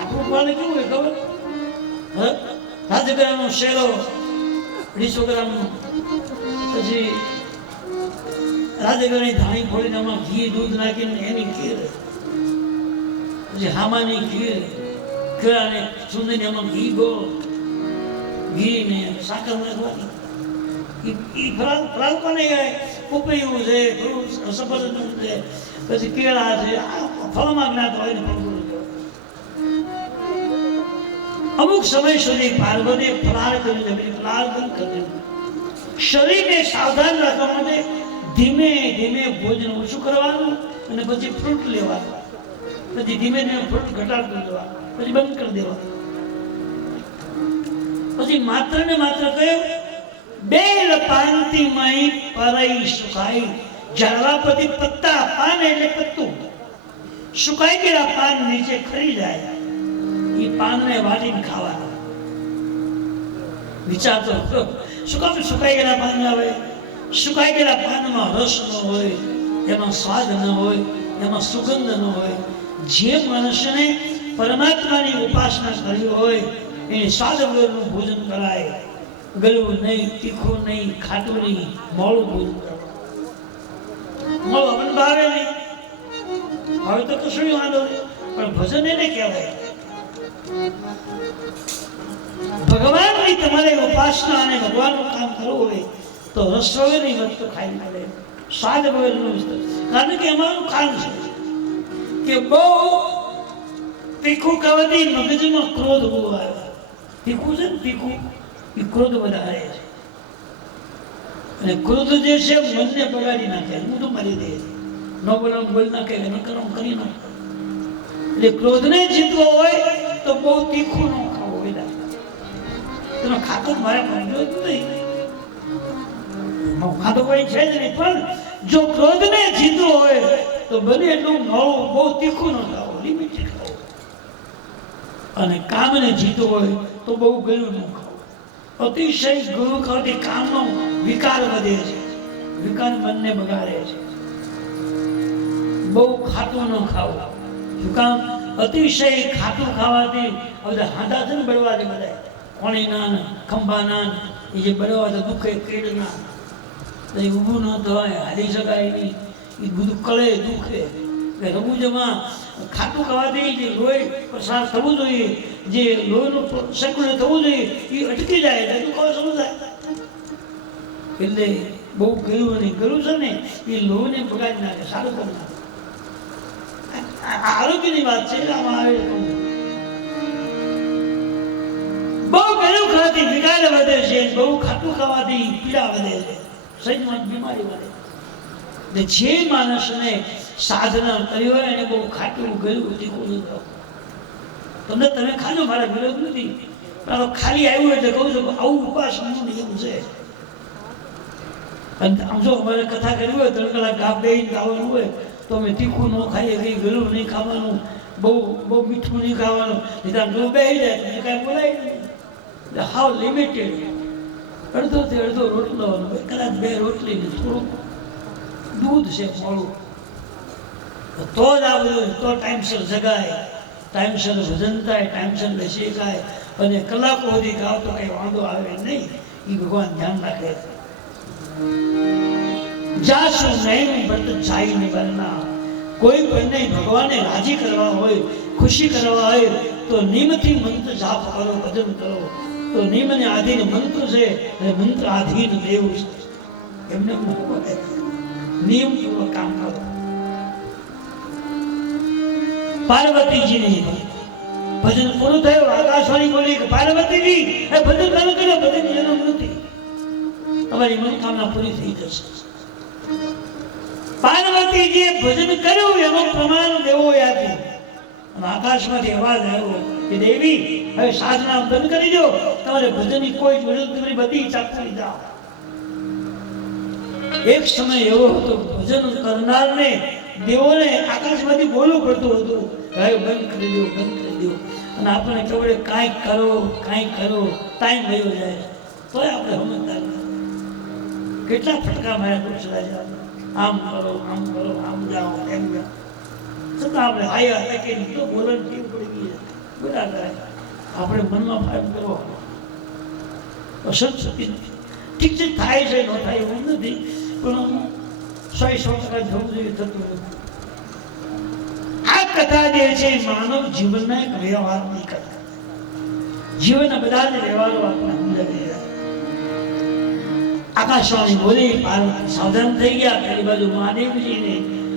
આપણું ફળ કેવું હોય ખબર? રાજગરાનો શેરો, 250 ગ્રામનો, પછી રાજગરાની ધાણી ફોડીને આમાં ઘી દૂધ નાખીને એની ખીર, પછી હામાની ખીર, કેળાને સુંદરીને આમાં ઘી ગોળ, ઘી ને સાકર નાખવાની. એ ફરાળ કોને કહેવાય? પપૈયું છે, સફરજન છે, પછી કેળા છે. આ ફળમાં જ્ઞાત હોય ને ફળ. અમુક સમય સુધી પાર્વતીએ ફરાળ કર્યું છે, પછી ફરાળ બંધ કર્યું. શરીરને સાવધાન રાખવા માટે ધીમે ધીમે ભોજન ઓછું કરવાનું અને પછી ફ્રૂટ લેવાનું. પછી ધીમે ધીમે ફ્રૂટ ઘટાડતું જવાનું, પછી બંધ કરી દેવાનું. પછી માત્ર ને માત્ર કયો? બેલ પાનથી મહી પરઈ સુકાઈ. ઝાડવા પરથી પત્તા, પાન એટલે પત્તું, સુકાઈ ગયેલા પાન નીચે ખરી જાય. એ પાનને વાટીને ખાવાના. વિચાર તો કરો, શું કામ સુકાઈ ગયેલા પાન આવે? સુકાઈ ગયેલા પાનમાં રસ ન હોય, એમાં સ્વાદ ન હોય, એમાં સુગંધ ન હોય. જે માણસને પરમાત્માની ઉપાસના કરી હોય એને સ્વાદ વગરનું ભોજન કરાય. ગળું નહીં, તીખું નહીં, ખાટું નહીં, મોળું ભોજન કરાય. મોળું આપણને ભાવે નહીં, હવે તો કશું વાંધો નહીં, પણ ભજન એને કહેવાય. ભગવાનની તમારે ઉપાસના અને ભગવાનનું કામ કરવું હોય તો રસ વગરની વસ્તુ ખાઈ ના લે, સ્વાદ વગરનું વસ્તુ. કારણ કે અમારું કામ છે કે બહુ તીખું ખાવાથી મગજમાં ક્રોધ બહુ આવે. તીખું છે ને, તીખું એ ક્રોધ વધારે છે. અને ક્રોધ જે છે મનને બગાડી નાખે, હું તો મારી દે, ન બોલાવ બોલી નાખે, ન કરો કરી નાખે. એટલે ક્રોધને જીતવો હોય તો બહુ તીખું ન ખાવું. તમે ખાતો મારે સમજો જ નહીં, ખાતો કોઈ છે જ નહીં. પણ જો ક્રોધને જીતવો હોય તો બને એટલું મોળું, બહુ તીખું ન ખાવું, લિમિટેડ ખાવું. અને કામને જીતવો હોય તો બહુ ગળ્યું ન ખાવું. અતિશય ગળ્યું ખાવાથી કામનો વિકાર વધે છે, વિકાર મનને બગાડે છે. બહુ ખાતું ન ખાવું. શું કામ? અતિશય ખાતું ખાવાથી હવે હાથા છે ને બળવા દે બધા, કોણીના ખંભાના એ જે બળવા તો દુખે, કેડના ઊભું ન થવાય, હાલી શકાય નહીં, એ બધું કળે, દુખે. એટલે રમૂજમાં ખાતું ખાવાથી જે લોહી પસાર થવું જોઈએ, જે લોહીનું સર્ક્યુલેટ થવું જોઈએ, એ અટકી જાય, એટલે દુખાવો શરૂ થાય. એટલે બહુ ગળ્યું નહીં, ગળ્યું છે ને એ લોહીને બગાડી નાખે, સારું કરી નાખે. આરોગ્યની વાત છે. આમાં આવે બહુ ગળ્યું ખાવાથી વિકાર વધે છે, બહુ ખાટું ખાવાથી પીડા વધે છે, શરીરમાં બીમારી વધે. જે માણસને સાધના કરી હોય એને બહુ ખાટું ગળ્યું તીખું ન ખાવું. તમને તમે ખાજો, મારા વિરોધ નથી, પણ ખાલી આવ્યું એટલે કહું છું આવું ઉપાસનાનો નિયમ છે. અને આમ જો અમારે કથા કરવી હોય 3 કલાક ગાપ બેહીને ગાવાનું હોય તો અમે તીખું ન ખાઈએ, કંઈ ગળ્યું નહીં ખાવાનું, બહુ મીઠું નહીં ખાવાનું. એટલે આમ જો બેસી જાય તો કાંઈ બોલાય નહીં. હાવ લિમિટેડ, અડધોથી અડધો રોટલો, કદાચ 2 રોટલી ને થોડુંક દૂધ છે મોડું, તો જ આ બધું. તો ટાઈમસર જગાય, ટાઈમસર ભજન થાય, ટાઈમસર બેસી ખાય, અને કલાકો સુધી ગાવ તો કંઈ વાંધો આવે નહીં. એ ભગવાન ધ્યાન રાખે. જાસુ નૈન વ્રત જાય નિબરના. કોઈ પણ ભગવાનને રાજી કરવા હોય, ખુશી કરવા હોય તો નિયમથી મંત્ર જાપ કરો, ભજન કરો. તો નિયમને આધીન મંત્ર છે અને મંત્ર આધીન દેવ છે. એમને નિયમપૂર્વક કામ કરો. પાર્વતીજીને ભજન પૂરું થયું. આકાશવાણી બોલી કે પાર્વતીજી એ ભજન ચાલુ કરો, ભજન જન્મ નથી, તમારી મનોકામના પૂરી થઈ જશે. પાર્વતીજીએ ભજન કર્યું એનું પ્રમાણ દેવોએ આપ્યું. અને આકાશમાંથી અવાજ આવ્યો કે દેવી હવે સાધના બંધ કરી દો, તમારે ભજનની કોઈ જરૂર નથી, બધી ઈચ્છા પૂરી જાઓ. એક સમય એવો હતો ભજન કરનારને દેવોને આકાશમાંથી બોલવું પડતું હતું, હવે બંધ કરી દો, બંધ કરી દો. અને આપણને ખબર કાંઈક કરો, કાંઈક કરો, ટાઈમ વયો જાય તોય આપણે સમજતા નથી. કેટલા ફટકા માર્યા કૃષ્ણરાજા, આમ કરો, આમ કરો, આમ જાઓ, એમ જાઓ, છતાં આપણે આયા હતા કે તો બોલવાની ટેવ પડી ગઈ છે. બધા કરે આપણે મનમાં ફાયદ કરવો અસંત શક્તિ નથી. ઠીક છે, થાય છે, ન થાય એવું નથી, પણ 100% જવું જોઈએ, થતું નથી. આ કથા જે છે માનવ જીવનના એક વ્યવહારની કથા. જીવનના બધા જ વ્યવહારો આપણે સમજાવી રહ્યા. આકાશવાણી બોલી, પાર્વતી સાવધાન થઈ ગયા. પેલી બાજુ મહાદેવજીને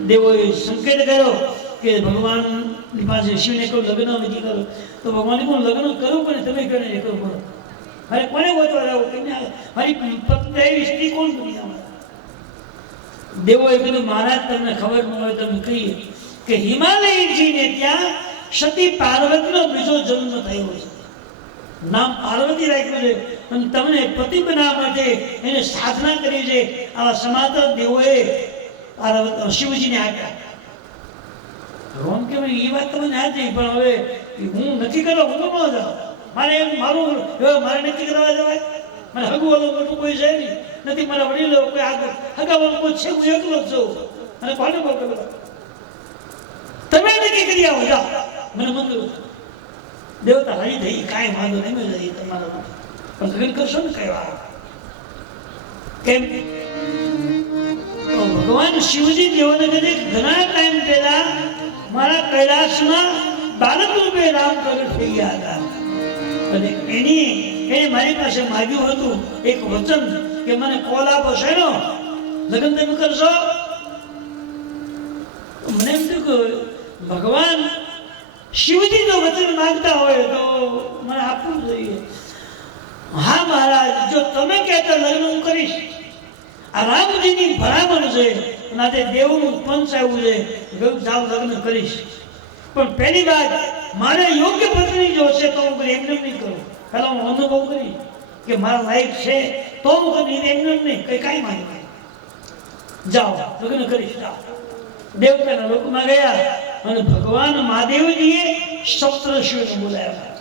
દેવોએ સંકેત કર્યો કે ભગવાનની પાસે શિવને કહ્યું લગ્ન વિધિ કરો. તો ભગવાને કહ્યું લગ્ન કરું પણ તમે કરીને કરો. મારે કોને ગોતવા રહેવું, તમને મારી પત્ની એવી સ્ત્રી કોણ દુનિયામાં? દેવોએ કીધું મહારાજ તમને ખબર ન હોય તમે કહીએ કે હિમાલયજીને ત્યાં સતી પાર્વતીનો બીજો જન્મ થયો છે. નામ પાર્વતી રાખ્યું છે અને તમને પતિ બનાવવા માટે એને સાધના કરી છે. આવા સમાચાર દેવોએ શિવજીને આપ્યા. ભગવાન કે એ વાત તમને સાચી, પણ હવે હું નક્કી કરો, હું ન જાઉં. મારે એમ મારું મારે નક્કી કરવા જવાય? મને હગવાળું મોટું કોઈ છે નહીં, નથી મારા વડીલો કોઈ આગળ હગાવાળું કોઈ છે, હું એકલો જ છું. અને કોને બહુ કરો તમે નક્કી કરી આવો, જાઓ, મને મંજૂર. દેવતા હરી થઈ, કાંઈ વાંધો નહીં, મેં જઈએ તમારા, પણ લગ્ન કરશો ને કહેવા. કેમ? તો ભગવાન શિવજી દેવોને કહે ઘણા ટાઈમ પહેલા મારા કૈલાસમાં બાળક રૂપે રામ પ્રગટ થઈ ગયા હતા. અને એને મારી પાસે માગ્યું હતું એક વચન કે મને કોલ આપો શેનો, લગ્ન તમે કરશો? મને એમ થયું કે ભગવાન શિવજી જો વચન માંગતા હોય તો મને આપવું જોઈએ. હા મહારાજ, જો તમે કહેતા લગ્ન હું કરીશ. આ રામજીની ભલામણ છે અને આજે દેવનું પંચ આવ્યું છે, જાવ લગ્ન કરીશ. પણ પહેલી વાત મારે યોગ્ય પત્ની જો છે તો હું એમને નહીં કરું. પહેલા હું અનુભવ કરી કે મારા લાયક છે તો હું કરું, એમને નહીં કઈ કાંઈ માંગે. જાઓ લગ્ન કરીશ, જાઓ. દેવતાના લોકમાં ગયા અને ભગવાન મહાદેવજીએ સપ્તર્ષિઓને બોલાવ્યા.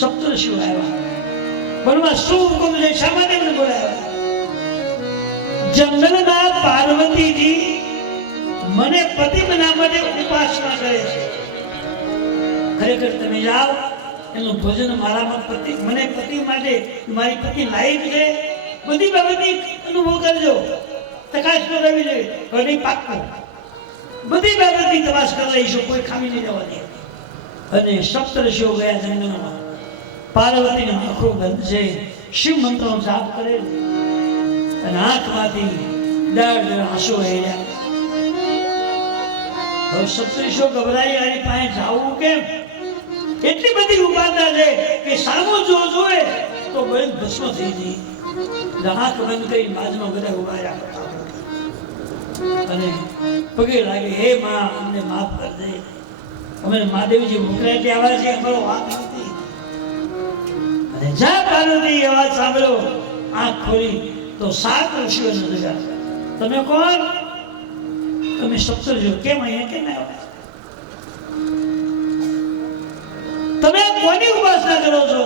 સપ્તર્ષિઓ આવ્યા. બનમાં શું હુકમ છે, શા માટે એમને બોલાવ્યા? જંગલમાં પાર્વતીજી મને પતિ બનાવવા માટે ઉપાસના કરે છે. ખરેખર તમે જાઓ, એનું ભોજન મારામાં પતિ, મને પતિ માટે મારી પતિ લાયક છે, બધી બાબતની અનુભવ કરજો. તપાસ કરવી જોઈએ, ઘણી પાકું બધી બાબતની તપાસ કરી લઈશું, કોઈ ખામી નહીં જવાની. અને સપ્તર્ષિઓ ગયા જંગલમાં. પાર્વતીનો આંખો બંધ છે, શિવ મંત્રનો જાપ કરે અને આંખમાંથી દળ આંસુ વહી રહ્યા. હવે સપ્તર્ષિઓ ગભરાઈ આની પાસે જાવું કેમ? એટલી બધી ઉપાધા છે કે સામો જો જોવે તો બળી ભસ્મ થઈ જઈએ. આંખ બંધ કરી બાજુમાં બધા ઉભા રહ્યા અને પગે લાગે, હે માં અમને માફ કરજે, અમે મહાદેવજી મોકલ્યા આવ્યા છે, અમારો વાત નથી. અને જ્યાં પાર્વતી અવાજ સાંભળ્યો, આંખ ખોલી તો 7 ઋષિઓ નજર આવ્યા. તમે કોણ? તમે સપ્તર્ષિઓ. કેમ અહીંયા કેમ આવ્યા? તમે કોની ઉપાસના કરો છો?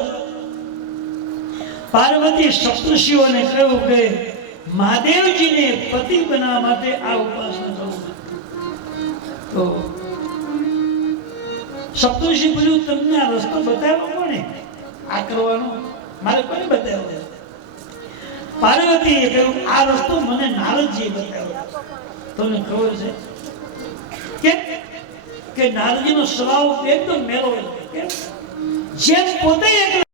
પાર્વતી સપ્તર્ષિઓને કહ્યું કે મહાદેવજીને પતિ બનાવવા માટે આ ઉપાસના કરું. તો સપ્તર્ષિ બોલ્યું, તમને આ રસ્તો બતાવ્યો કોને? આ કરવાનો મારે કોને બતાવ્યો? પાર્વતીએ કહ્યું આ રસ્તો મને નારદજીએ બતાવ્યો. તમને ખબર છે કે નારદજીનો સ્વભાવ એકદમ મેલો, જેમ પોતે એકલા